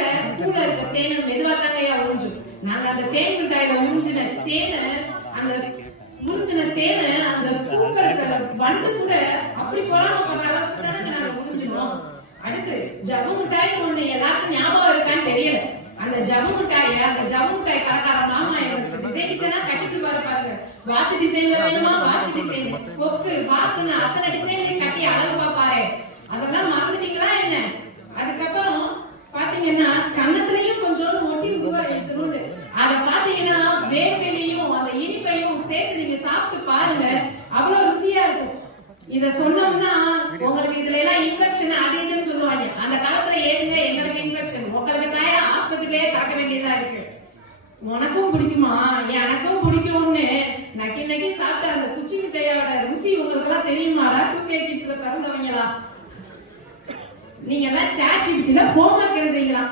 இருக்க தேனை மெதுவா தாங்க ஐயா உறிஞ்சும். நாங்க அந்த தேன் மிட்டாயில உறிஞ்சின தேனை, அந்த உறிஞ்சின தேனை அந்த பூக்க இருக்கிற வண்டு கூட அப்படி பொறாமப்படுற அளவுக்கு தானே நாங்க உறிஞ்சினோம். அடுத்து ஜவு மிட்டாய் ஒண்ணு எல்லாருக்கும் ஞாபகம் இருக்கான்னு தெரியல. அந்த ஜவு மிட்டாய் கடைக்கார மாமா எங்களுக்கு டிசைனா கட்டிட்டு பாருங்க. வாட்ச் டிசைன்ல வேணுமா? வாட்ச் டிசைன், கொக்கு, வாக்குன்னு அத்தனை டிசைன்லயும் கட்டி அழகு பாப்பாரு. அதெல்லாம் மறந்துட்டீங்களா என்ன? அதுக்கப்புறம் பாத்தீங்கன்னா கண்ணத்துலயும் கொஞ்சம் ஒட்டி இருக்கணும்னு அதை பாத்தீங்கன்னா வேர்வையிலையும் அந்த இனிப்பையும் சேர்த்து நீங்க சாப்பிட்டு பாருங்க, அவ்வளவு ருசியா இருக்கும். இத சொன்னோம்னா உங்களுக்கு இதுல எல்லாம் இன்ஃபெக்ஷன் அது இதுன்னு சொல்லுவாங்க. அந்த காலத்துல ஏதுங்க எங்களுக்கு இன்ஃபெக்ஷன்? உங்களுக்கு தான் ஆஸ்பத்திரியிலே காட்ட வேண்டியதா இருக்கு. உனக்கும் பிடிக்குமா? எனக்கும் பிடிக்கும்னு நக்கி சாப்பிட்ட அந்த குச்சி மிட்டையோட ருசி உங்களுக்கு எல்லாம் தெரியுமாடா? 2K கிட்ஸ்ல பிறந்தவங்களா நீங்க எல்லாம் ChatGPTல ஹோம்வொர்க் எழுதுறீங்களா?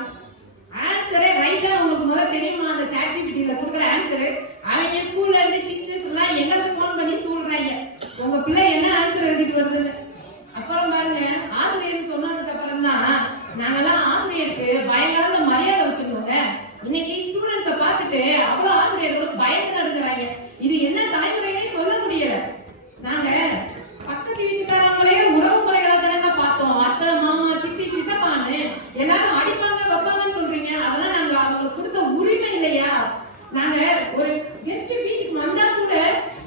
ஆன்சரே ரைட்டா உங்களுக்கு முதல்ல தெரியுமா? அந்த ChatGPTல கொடுக்குற ஆன்சர் அவங்க ஸ்கூல்ல இருந்து டீச்சர்ஸ் எல்லாம் எங்களுக்கு ஃபோன் பண்ணி சொல்றாங்க உங்க பிள்ளை என்ன ஆன்சர் எழுதிட்டு வருதுன்னு. அப்புறம் பாருங்க, ஆசிரியர்னு சொன்னதுக்கு அப்புறம் தான் நாங்கெல்லாம் ஆசிரியருக்கு பயங்கர மரியாதை வச்சிருந்தோங்க. இன்னைக்கு ஸ்டூடெண்ட்ஸ பார்த்துட்டு அவ்வளவு ஆசிரியர்களும் பயந்து நடுங்குறாங்க. இது என்ன தலைமுறைனே சொல்ல முடியல. நாங்க பக்கத்து வீட்டுக்காரங்களே உறவு முறைகளை தானங்க பார்த்தோம். அத்தை, மாமா, சித்தி, சித்தப்பான்னு எல்லாரும் அடிப்பாங்க வைப்பாங்கன்னு சொல்றீங்க. அதெல்லாம் நாங்க அவங்களுக்கு கொடுத்த உரிமை இல்லையா? நாங்க ஒரு கெஸ்ட் வீட்டுக்கு வந்தா கூட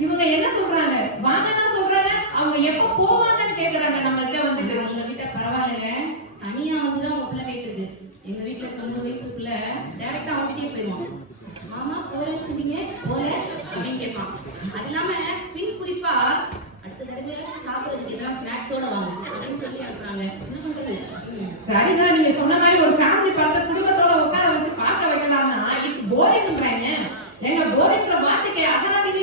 இவங்க என்ன சொல்றாங்க? வாங்கன்னா சொல்றாங்க, அவங்க எப்ப போவாங்கன்னு கேக்குறாங்க. நம்மள்கிட்ட வந்துட்டு உங்ககிட்ட பரவாயில்லைங்க, தனியா வந்துதான் உங்க பிள்ளை கேட்டுருக்கு. எங்க வீட்டுல 3 வயசுக்குள்ள டைரக்டா அவங்கிட்டே போயிடுவான். மாமா போறேன்னு சொன்னீங்க, போல அப்படின்னு கேட்பான். அது இல்லாம பின் குறிப்பா அடுத்த தடவை சாப்பிடுறதுக்கு எதாவது ஸ்நாக்ஸோட வாங்க அப்படின்னு சொல்லி அனுப்புறாங்க. என்ன பண்றது? சரிதான், நீங்க சொன்ன மாதிரி ஒரு ஃபேமிலி படத்தை குடும்பத்தோட உட்கார வச்சு பார்க்க வைக்கலாம்னா இட்ஸ் போரிங்ன்றாங்க. எங்க போரிங்ன்ற வார்த்தைக்கு அகராதியிலே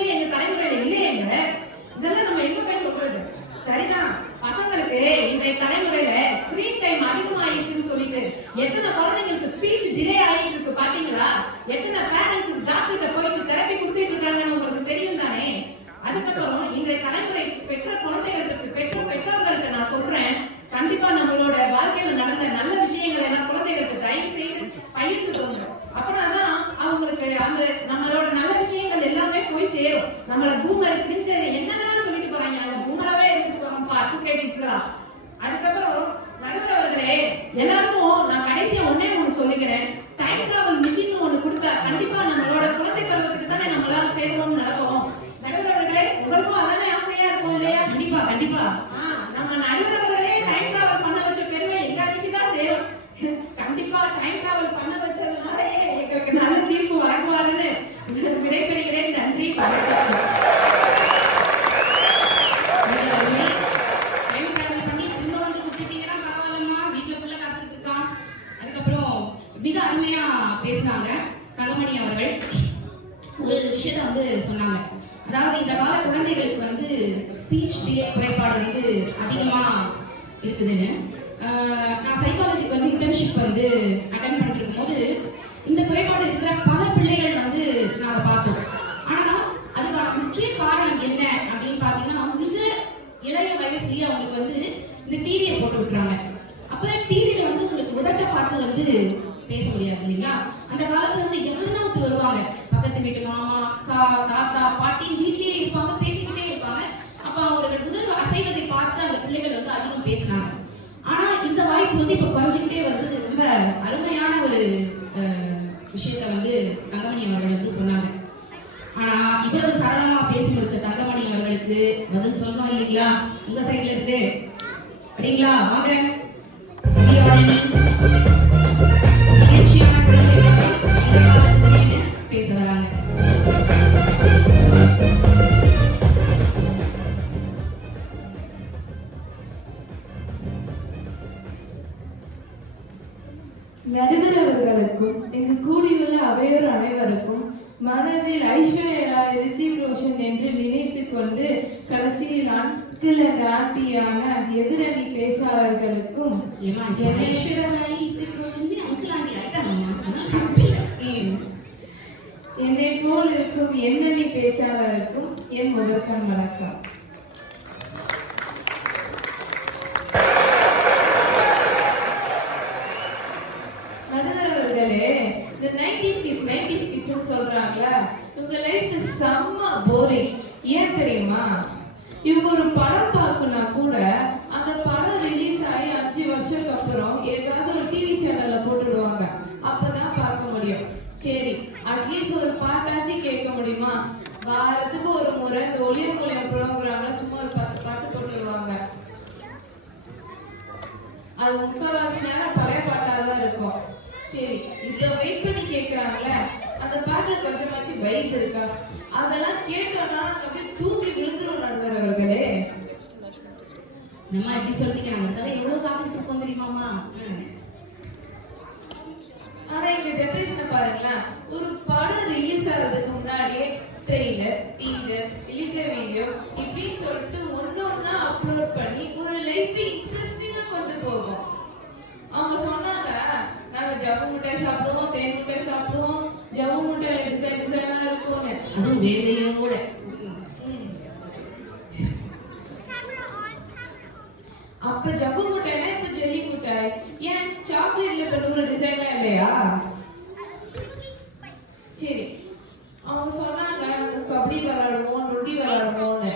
நம்மள பூமர் கிழிஞ்ச என்ன வேணாலும் சொல்லிட்டு போறாங்க. அந்த பூமராவே இருந்துட்டு போறோம்ப்பா 2K கிட்ஸ்லாம். அதுக்கப்புறம் நடுவர் அவர்களே, எல்லாருக்கும் நான் கடைசியா ஒண்ணே ஒண்ணு சொல்லிக்கிறேன். டைம் டிராவல் மிஷின் ஒண்ணு கொடுத்தா கண்டிப்பா நம்மளோட குழந்தை பருவத்துக்கு தானே நம்ம எல்லாரும் சேர்க்கணும்னு நினைப்போம். நடுவர் அவர்களே, உங்களுக்கும் அதானே ஆசையா இருக்கும் இல்லையா? கண்டிப்பா கண்டிப்பா. நம்ம நடுவர் அவர்களே டைம் டிராவல் பண்ண வச்ச பெருமை எங்க அன்னைக்கு தான் சேரும். கண்டிப்பா டைம் டிராவல் பண்ண வச்சதுனால எங்களுக்கு நல்ல தீர்ப்பு வழங்குவாருன்னு விடைபெறுகிறேன். நன்றி. டைம் டிராவல் பண்ணி திரும்ப வந்து விட்டுட்டீங்கன்னா பரவாயில்லம்மா, வீட்டுல புள்ள காத்துட்டு இருக்கான். அதுக்கப்புறம் மிக அருமையா பேசினாங்க தங்கமணி அவர்கள். ஒரு விஷயத்த வந்து சொன்னாங்க. அதாவது இந்த கால குழந்தைகளுக்கு வந்து ஸ்பீச் டிலே குறைபாடு வந்து அதிகமா இருக்குதுன்னு. நான் சைக்காலஜிக்கு வந்து இன்டர்ன்ஷிப் வந்து அட்டென்ட் பண்ணிருக்கும் போது இந்த குறைபாடு இருக்கிற பல பிள்ளைகள் வந்து நாங்க பார்த்தோம். ஆனா அதுக்கான முக்கிய காரணம் என்ன அப்படின்னு பாத்தீங்கன்னா, மிக இளைய வயசுலயே அவங்களுக்கு வந்து இந்த டிவியை போட்டு விட்டுறாங்க. அப்ப டிவியில வந்து உங்களுக்கு உதட்ட பார்த்து வந்து பேச முடியாது இல்லைங்களா? அந்த காலத்துல வந்து யாருன்னா ஒருத்தர் வருவாங்க, பக்கத்து வீட்டு மாமா, அக்கா, தாத்தா, பாட்டி வீட்லயே இருப்பாங்க, பேசிக்கிட்டே இருப்பாங்க. அப்ப அவர்கள் முதல் அசைவதை பார்த்து அந்த பிள்ளைகள் வந்து அதிகம் பேசினாங்க. ஆனா இந்த வாய்ப்பு வந்து இப்ப குறைஞ்சிக்கிட்டே வருது. ரொம்ப அருமையான ஒரு விஷயத்த வந்து தங்கமணி அவர்கள் வந்து சொன்னாங்க. ஆனா இவ்வளவு சரளமா பேசி முடிச்ச தங்கமணி அவர்களுக்கு பதில் சொல்லணும் இல்லைங்களா? உங்க சைட்ல இருந்து வரீங்களா? வாங்க. நிகழ்ச்சியான குழந்தைகள் இந்த காலத்துக்கு பேச வராங்க. நடுவர் அவர்களுக்கும் இங்கு கூடியுள்ள அவையோர் அனைவருக்கும் மனதில் ஐஸ்வர்யா ரித்திக் ரோஷன் என்று நினைத்துக் கொண்டு கடைசியில் அங்கிள் அண்ட் ஆண்டியான எதிரணி பேச்சாளர்களுக்கும் என்னை போல் இருக்கும் எண்ணணி பேச்சாளருக்கும் என் முதற்கண் வணக்கம். இந்த 90s kids சொல்றாங்களா, உங்க லைஃப் செம்ம போரிங். ஏன் தெரியுமா? இவங்க ஒரு படம் பார்க்கணும்னா கூட அந்த படம் ரிலீஸ் ஆகி 5 வருஷத்துக்கு அப்புறம் ஏதாவது ஒரு டிவி சேனல்ல போட்டுடுவாங்க, அப்பதான் பார்க்க முடியும். சரி, அட்லீஸ்ட் ஒரு பாட்டாச்சும் கேட்க முடியுமா? வாரத்துக்கு ஒரு முறை இந்த ஒளிய மூலியம் ப்ரோக்ராம்ல சும்மா ஒரு 10 பாட்டு போட்டுடுவாங்க. அது முக்கால்வாசி நேரம் பழைய பாட்டாதான் இருக்கும். சரி, இவ்வளவு வெயிட் பண்ணி கேட்கறாங்கல்ல, அந்த பாட்டுல கொஞ்சமாச்சு வைப் இருக்கா? அதெல்லாம் கேட்டோம்னா அப்படியே தூக்கி விழுந்துரும் நடுவர் அவர்களே. நம்ம எப்படி சொல்லிட்டீங்க, நம்ம கதை எவ்வளவு காத்துட்டு இருக்கோம் தெரியுமாமா? ஆனா எங்க ஜெனரேஷனை பாருங்களேன், ஒரு படம் ரிலீஸ் ஆகிறதுக்கு முன்னாடியே ட்ரெய்லர், டீசர், இலிக்க வீடியோ இப்படின்னு சொல்லிட்டு ஒன்னொன்னா அப்லோட் பண்ணி ஒரு லைஃப் இன்ட்ரெஸ்டிங்கா கொண்டு போகும். அவங்க சொன்னாங்க, நாங்க ஜவ்வு முட்டையை சாப்பிடுவோம், தேன் முட்டையை சாப்பிடுவோம், ஜவ்வு முட்டையில டிசைனா இருக்கும்னு. அதுவும் வேலையோட. அப்ப ஜவ்வு முட்டைனா இப்ப ஜெல்லி முட்டாய். ஏன் சாக்லேட்ல இப்ப 100 டிசைன்லாம் இல்லையா? சரி, அவங்க சொன்னாங்க நாங்க கபடி விளையாடுவோம், நொண்டி விளையாடுவோம்னு.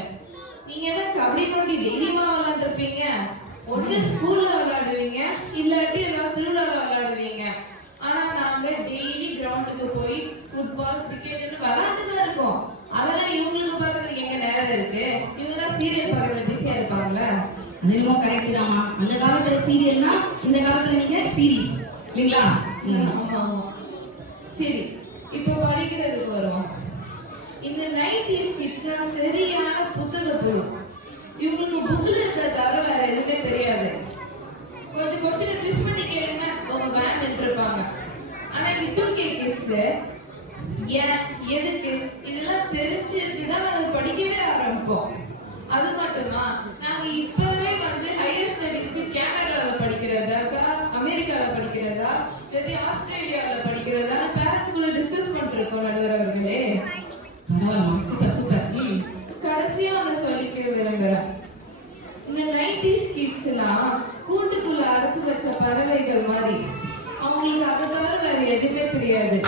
நீங்க என்ன கபடி நொண்டி டெய்லியுமா விளையாண்டுருப்பீங்க? ஒண்ணு ஸ்கூல்ல விளையாடுவீங்க, இல்லாட்டி ஏதாவது திருவிழாவில் விளையாடுவீங்க. ஆனா நாங்க டெய்லி கிரவுண்டுக்கு போய் ஃபுட்பால், கிரிக்கெட் விளையாண்டுதான் இருக்கோம். அதெல்லாம் இவங்களுக்கு பார்க்கறதுக்கு எங்க நேரம் இருக்கு? இவங்கதான் சீரியல் பார்க்கறதுல பிஸியா இருப்பாங்கல்ல. அது என்னமோ கரெக்ட் தான்மா. அந்த காலத்துல சீரியல்னா இந்த காலத்துல நீங்க சீரீஸ் இல்லைங்களா? ஆமா. சரி, இப்ப படிக்கிறதுக்கு வரும். இந்த 90s கிட்ஸ்லாம் சரியான புத்தக புழு. இவங்களுக்கு புக்ல இருக்கிற தவிர வேற எதுவுமே தெரியாது. கொஞ்சம் கொஸ்டின் ட்விஸ்ட் பண்ணி கேளுங்க, அவங்க பேங்க் எடுத்துருப்பாங்க. ஆனா இந்த 2K கிட்ஸ் ஏன், எதுக்கு இதெல்லாம் தெரிஞ்சுதான் நாங்க படிக்கவே ஆரம்பிப்போம். அது மட்டுமா, நாங்க இப்பவே வந்து ஹையர் ஸ்டடீஸ்க்கு கனடால படிக்கிறதா, அமெரிக்கால படிக்கிறதா, இல்லாட்டி ஆஸ்திரேலியால படிக்கிறதா பேரண்ட்ஸ்குள்ள டிஸ்கஸ் பண்ணிருக்கோம் நடுவர் அவர்களே. பரவாயில்ல, சூப்பர் சூப்பர். கடைசியா ஒண்ணு சொல்லிக்க விரும்புறேன். இந்த 90s கிட்ஸ்லாம் கூட்டுக்குள்ள அடைச்சு வச்ச பறவைகள் மாதிரி. அவங்களுக்கு அதை தவிர வேற எதுவுமே தெரியாது.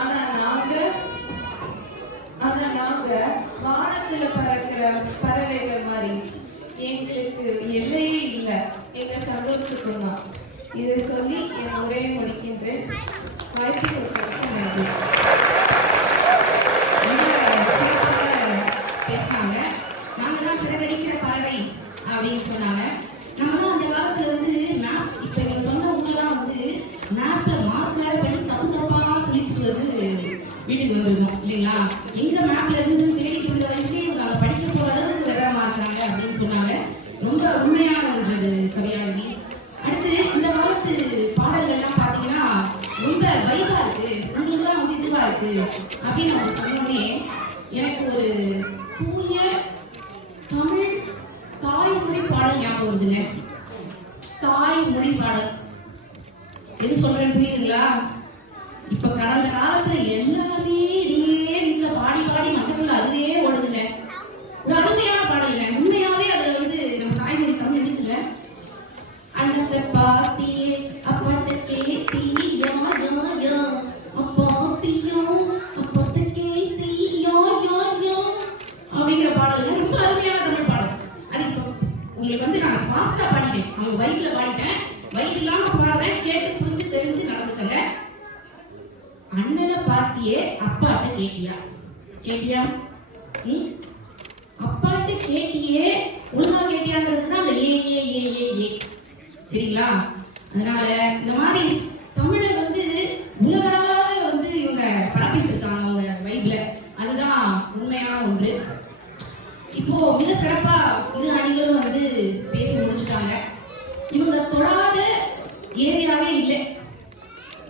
ஆனா நாங்க நாங்க வானத்துல பறக்கிற பறவைகள் மாதிரி. எங்களுக்கு எல்லையே இல்லை எங்க சந்தோஷத்துக்கு தான். இதை சொல்லி என் உரையை முடிக்கின்றேன். வாய்ப்பு கொடுத்ததுக்கு நன்றி. பேசினாங்க. நாங்க தான் சிறகடிக்கிற பறவை அப்படின்னு சொன்னாங்க. நம்மலாம் அந்த காலத்துல வந்து மேப், இப்ப இவங்க சொன்ன ஊர்லாம் வந்து மேப்ல மார்க் வேற பண்ணி தப்பு தப்பா சொல்லிச்சுட்டு வந்து வீட்டுக்கு வந்திருக்கோம் இல்லைங்களா? எங்க மேப்ல இருந்ததுன்னு தேடிட்டு இருந்த வயசுலயே அவங்க படிக்க போற அளவுக்கு விவரமா இருக்காங்க அப்படின்னு சொன்னாங்க. ரொம்ப உண்மையான ஒன்று கவியாளி. அடுத்து இந்த காலத்து பாடல்கள்லாம் பாத்தீங்கன்னா ரொம்ப வைபா இருக்கு, உங்களுக்குலாம் வந்து இதுவா இருக்கு அப்படின்னு அவங்க சொன்னோடனே எனக்கு ஒரு தூய தமிழ் தாய்மொழி பாடல் ஞாபகம் வருதுங்க. தாய்மொழி பாடல் எது சொல்றேன்னு புரியுதுங்களா? இப்ப கடந்த காலத்துல எல்லாமே இதே வீட்டுல பாடி பாடி மக்களுக்குள்ள அதுவே ஓடுதுங்க. ஒரு அருமையான பாடலுங்க. உண்மையாவே அதுல வந்து நம்ம தாய்மொழி தமிழ் இருக்குங்க. அண்ணத்தை பாத்தியே அப்பாட்ட கேத்தி யா யா யா அப்பாத்தியோ அப்பத்த கேத்தி யா யா யா அப்படிங்கிற பாடல் ரொம்ப அருமையான தமிழ் பாடல். அது இப்போ உங்களுக்கு வந்து நான் ஃபாஸ்டா பாடிட்டேன், அவங்க வைப்ல பாடிட்டேன். வைப் இல்லாம பாடுறேன், கேட்டு புரிஞ்சு தெரிஞ்சு நடந்துக்கங்க. அண்ணனை பாத்தியே அப்பாட்ட கேட்டியா? கேட்டியா? அப்பாட்ட கேட்டியே ஒழுங்கா கேட்டியாங்கிறதுக்கு தான் அந்த ஏ ஏ ஏ ஏ ஏ. சரிங்களா? அதனால இந்த மாதிரி தமிழை வந்து உலகளாக வந்து இவங்க பரப்பிட்டு இருக்காங்க அவங்க வைப்ல. அதுதான் உண்மையான ஒன்று. இப்போ மிக சிறப்பா இரு அணிகளும் வந்து பேசி முடிச்சுட்டாங்க. இவங்க தொடாத ஏரியாவே இல்லை.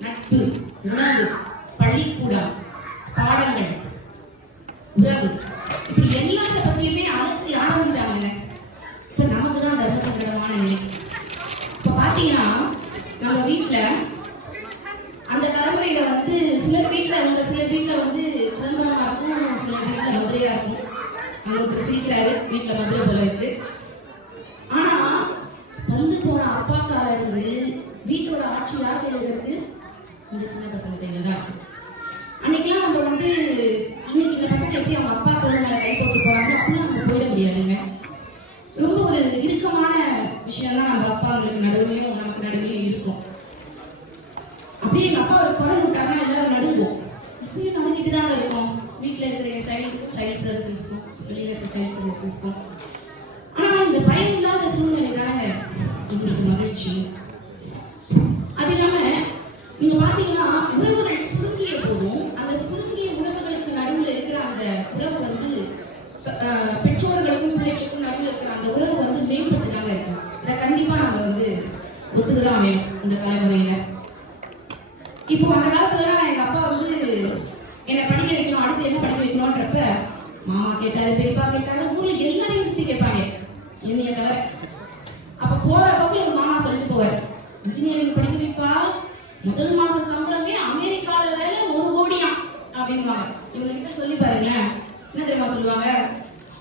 நட்பு, உணவு, பள்ளிக்கூடம், பாடங்கள், உறவு, இப்படி எல்லாத்த பத்தியுமே அலசி ஆரம்பிச்சிட்டாங்க. இப்ப நமக்கு தான் தர்ம சங்கடமான நிலை. இப்ப பாத்தீங்கன்னா நம்ம வீட்டுல அந்த தலைமுறையில வந்து சிலர் வீட்டுல வந்து சிதம்பரமா இருக்கும், சிலர் வீட்டுல மதுரையா இருக்கும். அங்க ஒருத்தர் சிரிக்கிறாரு, வீட்டுல மதுரை போல இருக்கு. ஆனா வந்து போன அப்பாக்கால இருந்து வீட்டோட ஆட்சி யார் கையில இருக்கு? இந்த சின்ன பசங்க கையில தான் இருக்கு. அன்னைக்கெல்லாம் நம்ம வந்து இன்னைக்கு இந்த பசங்க எப்படி அவங்க அப்பா தோல் மேல கை போட்டு போறாங்க அப்படிலாம் நம்ம போயிட முடியாதுங்க. ரொம்ப ஒரு இறுக்கமான விஷயம் தான் நம்ம அப்பாங்களுக்கு நடுவுலையும் நமக்கு நடுவுலையும் இருக்கும். அப்படியே எங்க அப்பா ஒரு குரல் விட்டாங்கன்னா எல்லாரும் நடுவோம். இப்பயும் நடுங்கிட்டு தாங்க இருக்கோம். வீட்டுல இருக்கிற சைல்டுக்கும் சைல்டு சர்வீசஸ்க்கும் வெளியில இருக்கிற சைல்டு சர்வீசஸ்க்கும். ஆனா இந்த பயம் இல்லாத சூழ்நிலை தானே உங்களுக்கு மகிழ்ச்சி. அது இல்லாம நீங்க பாத்தீங்கன்னா உறவுகள் சுருங்கிய போதும் அந்த சுருங்கிய உறவுகளுக்கு நடுவில் இருக்கிற அந்த உறவு வந்து பெற்றோர்களுக்கும் பிள்ளைகளுக்கும் நடுவில் இருக்கிற அந்த உறவு வந்து மேம்பட்டுதாங்க இருக்கும். இதை கண்டிப்பா நம்ம வந்து ஒத்துக்குதான் வேணும் இந்த தலைமுறையில. இப்போ அந்த காலத்துல நான் எங்க அப்பா வந்து என்னை படிக்க வைக்கணும், அடுத்து என்ன படிக்க வைக்கணும்ன்றப்ப மாமா கேட்டாரு, பெரியப்பா கேட்டாரு, ஊர்ல எல்லாரையும் சுத்தி கேட்பாங்க என்னைய தவிர. அப்ப போற போக்குல எங்க மாமா சொல்லிட்டு போவாரு, இன்ஜினியரிங் படிக்க வைப்பா, முதல் மாசம் சம்பளமே அமெரிக்கால வேலை 1 கோடியா அப்படின்வாங்க. இவங்க கிட்ட சொல்லி பாருங்களேன், என்ன தெரியுமா சொல்லுவாங்க?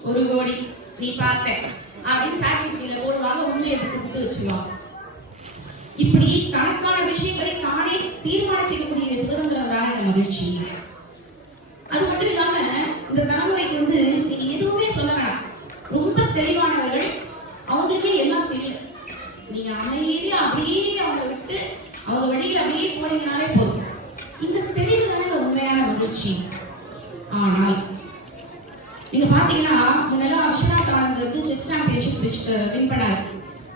1 கோடி நீ பார்த்த அப்படின்னு சாட்சிப்பிடியில போடுவாங்க, உண்மையை விட்டு வச்சுருவாங்க. இப்படி தனக்கான விஷயங்களை தானே தீர்மானிச்சுக்கக்கூடிய சுதந்திரம் தானே இந்த மகிழ்ச்சி. அது மட்டும் இல்லாம இந்த தலைமுறைக்கு வந்து நீங்க எதுவுமே சொல்ல வேணாம், ரொம்ப தெளிவானவர்கள், அவங்களுக்கே எல்லாம் தெரியும். நீங்க அமைதியா அப்படியே அவங்களை விட்டு அவங்க வழியில் அப்படியே போனீங்கனாலே போதும். இந்த தெளிவு தானே உண்மையான மகிழ்ச்சி. ஆனால் நீங்க பாத்தீங்கன்னா முன்னெல்லாம் விஸ்வநாத் ஆனந்த் வந்து செஸ் சாம்பியன்ஷிப் வின் பண்ணாரு.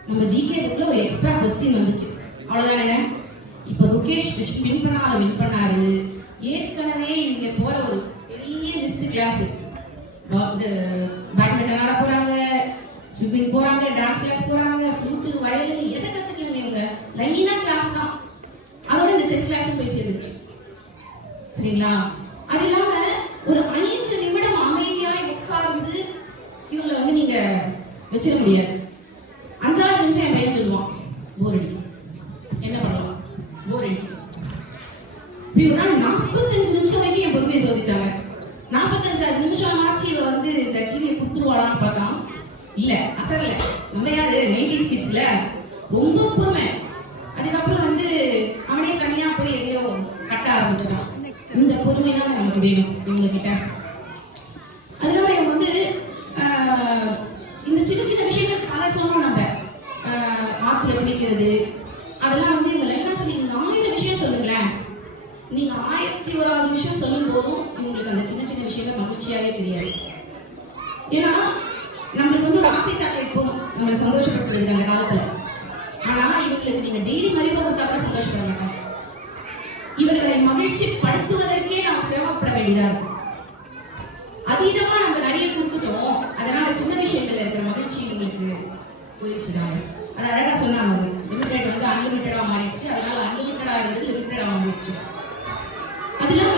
நம்ம ஜிகே புக்ல ஒரு எக்ஸ்ட்ரா கொஸ்டின் வந்துச்சு, அவ்வளவுதானே. இப்ப குகேஷ் வின் பண்ணாரு. ஏற்கனவே இங்க போற ஒரு பெரிய லிஸ்ட் கிளாஸ், பேட்மிண்டன் ஆட போறாங்க, ஸ்விம்மிங் போறாங்க, டான்ஸ் கிளாஸ் போறாங்க, ஃப்ளூட், வயலின், எதை கத்துக்கணும் இவங்க லைனா கிளாஸ் தான். அதோட இந்த செஸ் கிளாஸும் போய் சேர்ந்துச்சு. சரிங்களா? அது இல்லாம ஒரு 5 நிமிடம் அமைதியாய் உட்கார்ந்து இவங்களை வந்து நீங்க வச்சிட முடியாது. 5ஆவது நிமிஷம் என் பையன் சொல்லுவான், போர் அடிக்கும், என்ன பண்ணலாம், போர் அடிக்கும். இப்படி ஒரு நாள் 45 நிமிஷம் வரைக்கும் என் பொறுமையை சோதிச்சாங்க. 45வது நிமிஷம் ஆச்சு இவ வந்து இந்த டிவியை கொடுத்துருவாளான்னு பார்த்தா இல்ல, அசரல. நம்ம யாரு 90s கிட்ஸ்ல ரொம்ப பொறுமை. அதுக்கப்புறம் வந்து அவனே தனியா போய் எங்கேயோ கட்ட ஆரம்பிச்சிட்டான். இந்த பொறுமை தான் நமக்கு வேணும் இவங்க கிட்ட. படிக்கிறது அதெல்லாம் வந்து இவங்க லைனா சொல்லி நீங்க 1000 விஷயம் சொல்லுங்களேன். நீங்க 1001வது விஷயம் சொல்லும் போதும் இவங்களுக்கு அந்த சின்ன சின்ன விஷயங்கள் மகிழ்ச்சியாவே தெரியாது. ஏன்னா நம்மளுக்கு வந்து ஒரு ஆசை சாக்லேட் போதும் நம்மளை சந்தோஷப்படுத்துறதுக்கு அந்த காலத்துல. ஆனா இவங்களுக்கு நீங்க டெய்லி மதிப்பு கொடுத்தா கூட சந்தோஷப்பட மாட்டாங்க. இவர்களை மகிழ்ச்சி படுத்துவதற்கே நாம் சிரமப்பட வேண்டியதா இருக்கு. அதீதமா நம்ம நிறைய கொடுத்துட்டோம், அதனால சின்ன விஷயங்கள்ல இருக்கிற மகிழ்ச்சி உங்களுக்கு போயிடுச்சுதாங்க. அது அழகா சொன்னாங்க, லிமிடெட் வந்து அன்லிமிட்டடா மாறிடுச்சு, அதனால அன்லிமிட்டடா இருந்தது லிமிட்டடா மாறிடுச்சு. அது இல்லாம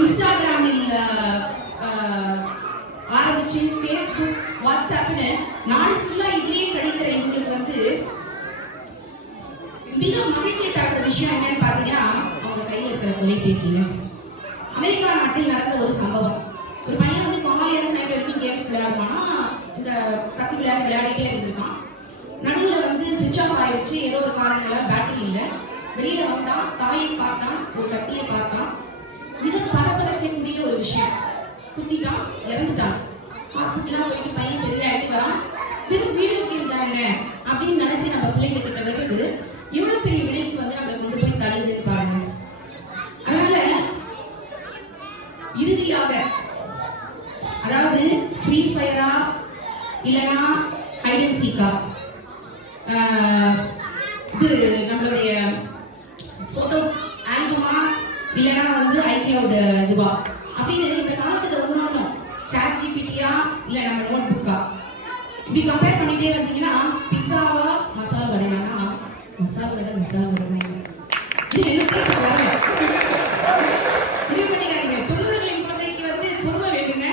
இன்ஸ்டாகிராமில் ஆரம்பிச்சு ஃபேஸ்புக் வாட்ஸ்அப்னு நாள் ஃபுல்லா இதுலயே கழிக்கிற இவங்களுக்கு வந்து மிக மகிழ்ச்சியை தரக்கூடிய விஷயம் என்னன்னு பாத்தீங்கன்னா அவங்க கையில இருக்கிற தொலைபேசிங்க. அமெரிக்கா நாட்டில் நடந்த ஒரு சம்பவம். ஒரு பையன் வந்து காலையில இருந்து நைட் வரைக்கும் கேம்ஸ் விளையாடுவானா, இந்த கத்தி விளையாடிட்டே இருந்திருக்கான். நடுவுல வந்து சுவிட்ச் ஆஃப் ஆயிடுச்சு, ஏதோ ஒரு காரணங்களால பேட்டரி இல்லை. வெளியில வந்தான், தாயை பார்த்தான், ஒரு கத்தியை பார்த்தான். மிக பதப்பதற்கக்கூடிய ஒரு விஷயம். குத்திட்டான், இறந்துட்டான். ஹாஸ்பிட்டலாம் போயிட்டு பையன் சரியாயிட்டு வரான். திரும்ப வீடியோ கேம் தாங்க அப்படின்னு நினைச்சு நம்ம பிள்ளைங்க கிட்ட வருது எவ்வளவு பெரிய விடைக்கு வந்து நம்மளை கொண்டு போய் தள்ளுதுன்னு பாருங்க. அதனால இறுதியாக அதாவது ஃப்ரீ ஃபயரா இல்லைன்னா ஹைட் அண்ட் சீக்கா, இது நம்மளுடைய போட்டோ ஆல்பமா இல்லைன்னா வந்து ஐக்ளவுட் இதுவா அப்படின்னு இந்த காலத்துல ஒன்றும் சாட் ஜிபிடியா இல்லை நம்ம நோட் புக்கா இப்படி கம்பேர் பண்ணிட்டே வந்தீங்கன்னா பிஸாவா மசாலா வடையானா மசாலா வடை இது என்ன வரல. முடிவு பண்ணிக்காதீங்க. 90களின் குழந்தைக்கு வந்து பொறுமை வேண்டுங்க.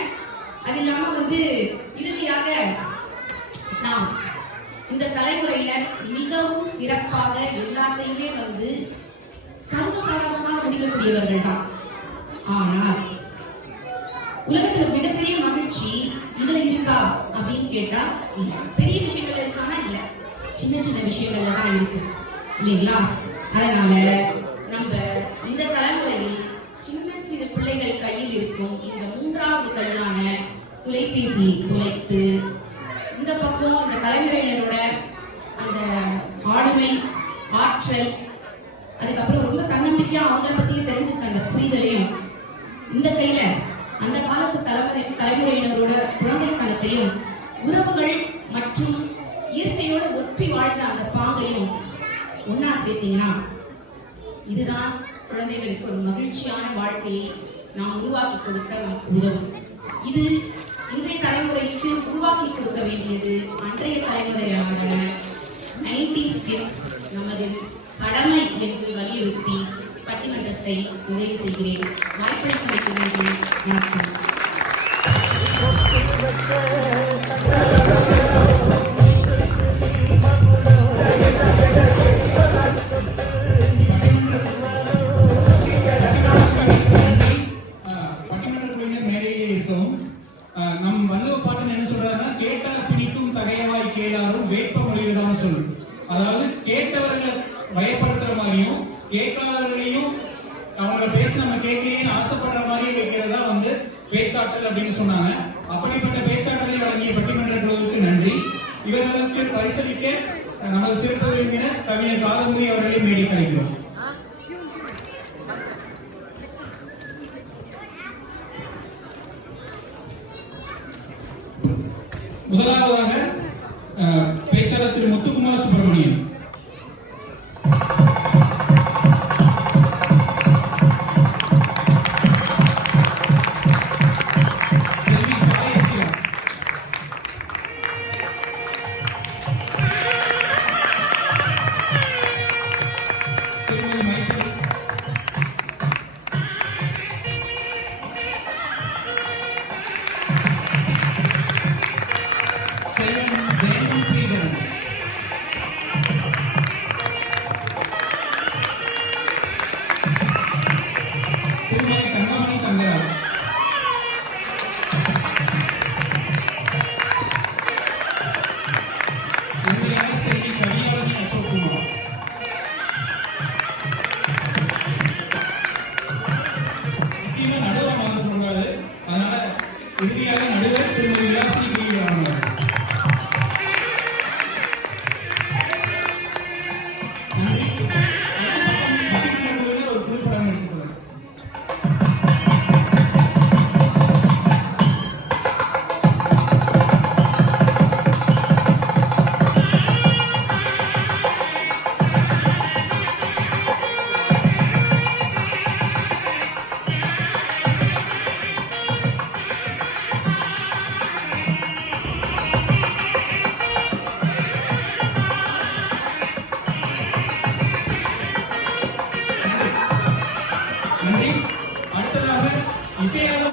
அது இல்லாம வந்து இறுதியாக நாம் இந்த தலைமுறையினர் மிகவும் சிறப்பாக எல்லாத்தையுமே வந்து சர்வசாதாரணமாக முடிக்கக்கூடியவர்கள் தான். ஆனால் உலகத்துல மிகப்பெரிய மகிழ்ச்சி இதுல இருக்கா அப்படின்னு கேட்டா இல்ல. பெரிய விஷயங்கள்ல இருக்கானா இல்ல, சின்ன சின்ன விஷயங்கள்ல தான் இருக்கு இல்லைங்களா? அதனால நம்ம இந்த தலைமுறையில் சின்ன சின்ன பிள்ளைகள் கையில் இருக்கும் இந்த 3வது கையான தொலைபேசி தொலைத்து இந்த பக்கம் இந்த தலைமுறையினரோட அந்த ஆளுமை ஆற்றல், அதுக்கப்புறம் ரொம்ப தன்னம்பிக்கையா அவங்கள பத்தி தெரிஞ்சுக்க அந்த புரிதலையும் இந்த கையில அந்த காலத்து தலைமுறையினரோட குழந்தைத்தனத்தையும் உறவுகள் மற்றும் இயற்கையோட ஒற்றி வாழ்ந்த அந்த பாங்கையும் ஒன்னா சேர்த்தீங்கன்னா இதுதான் குழந்தைகளுக்கு ஒரு மகிழ்ச்சியான வாழ்க்கையை நாம் உருவாக்கி கொடுக்க நமக்கு உதவும். இது இன்றைய தலைமுறைக்கு உருவாக்கி கொடுக்க வேண்டியது அன்றைய தலைமுறையான 90s கிட்ஸ் நமது கடமை என்று வலியுறுத்தி பட்டிமன்றத்தை நிறைவு செய்கிறேன். வாய்ப்பளித்தமைக்கு நன்றி. வணக்கம். பட்டிமன்ற குழுவினர் மேடையிலே இருக்கவும். நம் வள்ளுவ பாட்டன் என்ன சொல்றாருன்னா, கேட்டால் பிடிக்கும் தகையவாய் கேளாரும் வேப்ப மொழிதான் சொல். அதாவது கேட்டவர்களை பயப்படுத்துற மாதிரியும் கேட்காதவர்களையும் அவங்கள பேச்சு நம்ம கேட்கலையேன்னு ஆசைப்படுற மாதிரி வைக்கிறதா வந்து பேச்சாற்றல் அப்படின்னு சொன்னாங்க. அப்படிப்பட்ட பேச்சாற்றலை வழங்கிய பட்டிமன்ற குழுவுக்கு நன்றி. இவர்களுக்கு பரிசளிக்க நமது சிறப்பு விருந்தினர் கவிஞர் காதமுரி அவர்களை மேடை கலைக்கிறோம். முதலாவதாக பேச்சாளர் திரு முத்துக்குமார் சுப்பிரமணியன். இறுதியாக நடுவர் திருமதி விலாசினி அவர்கள். நன்றி. அடுத்ததாக இசையாக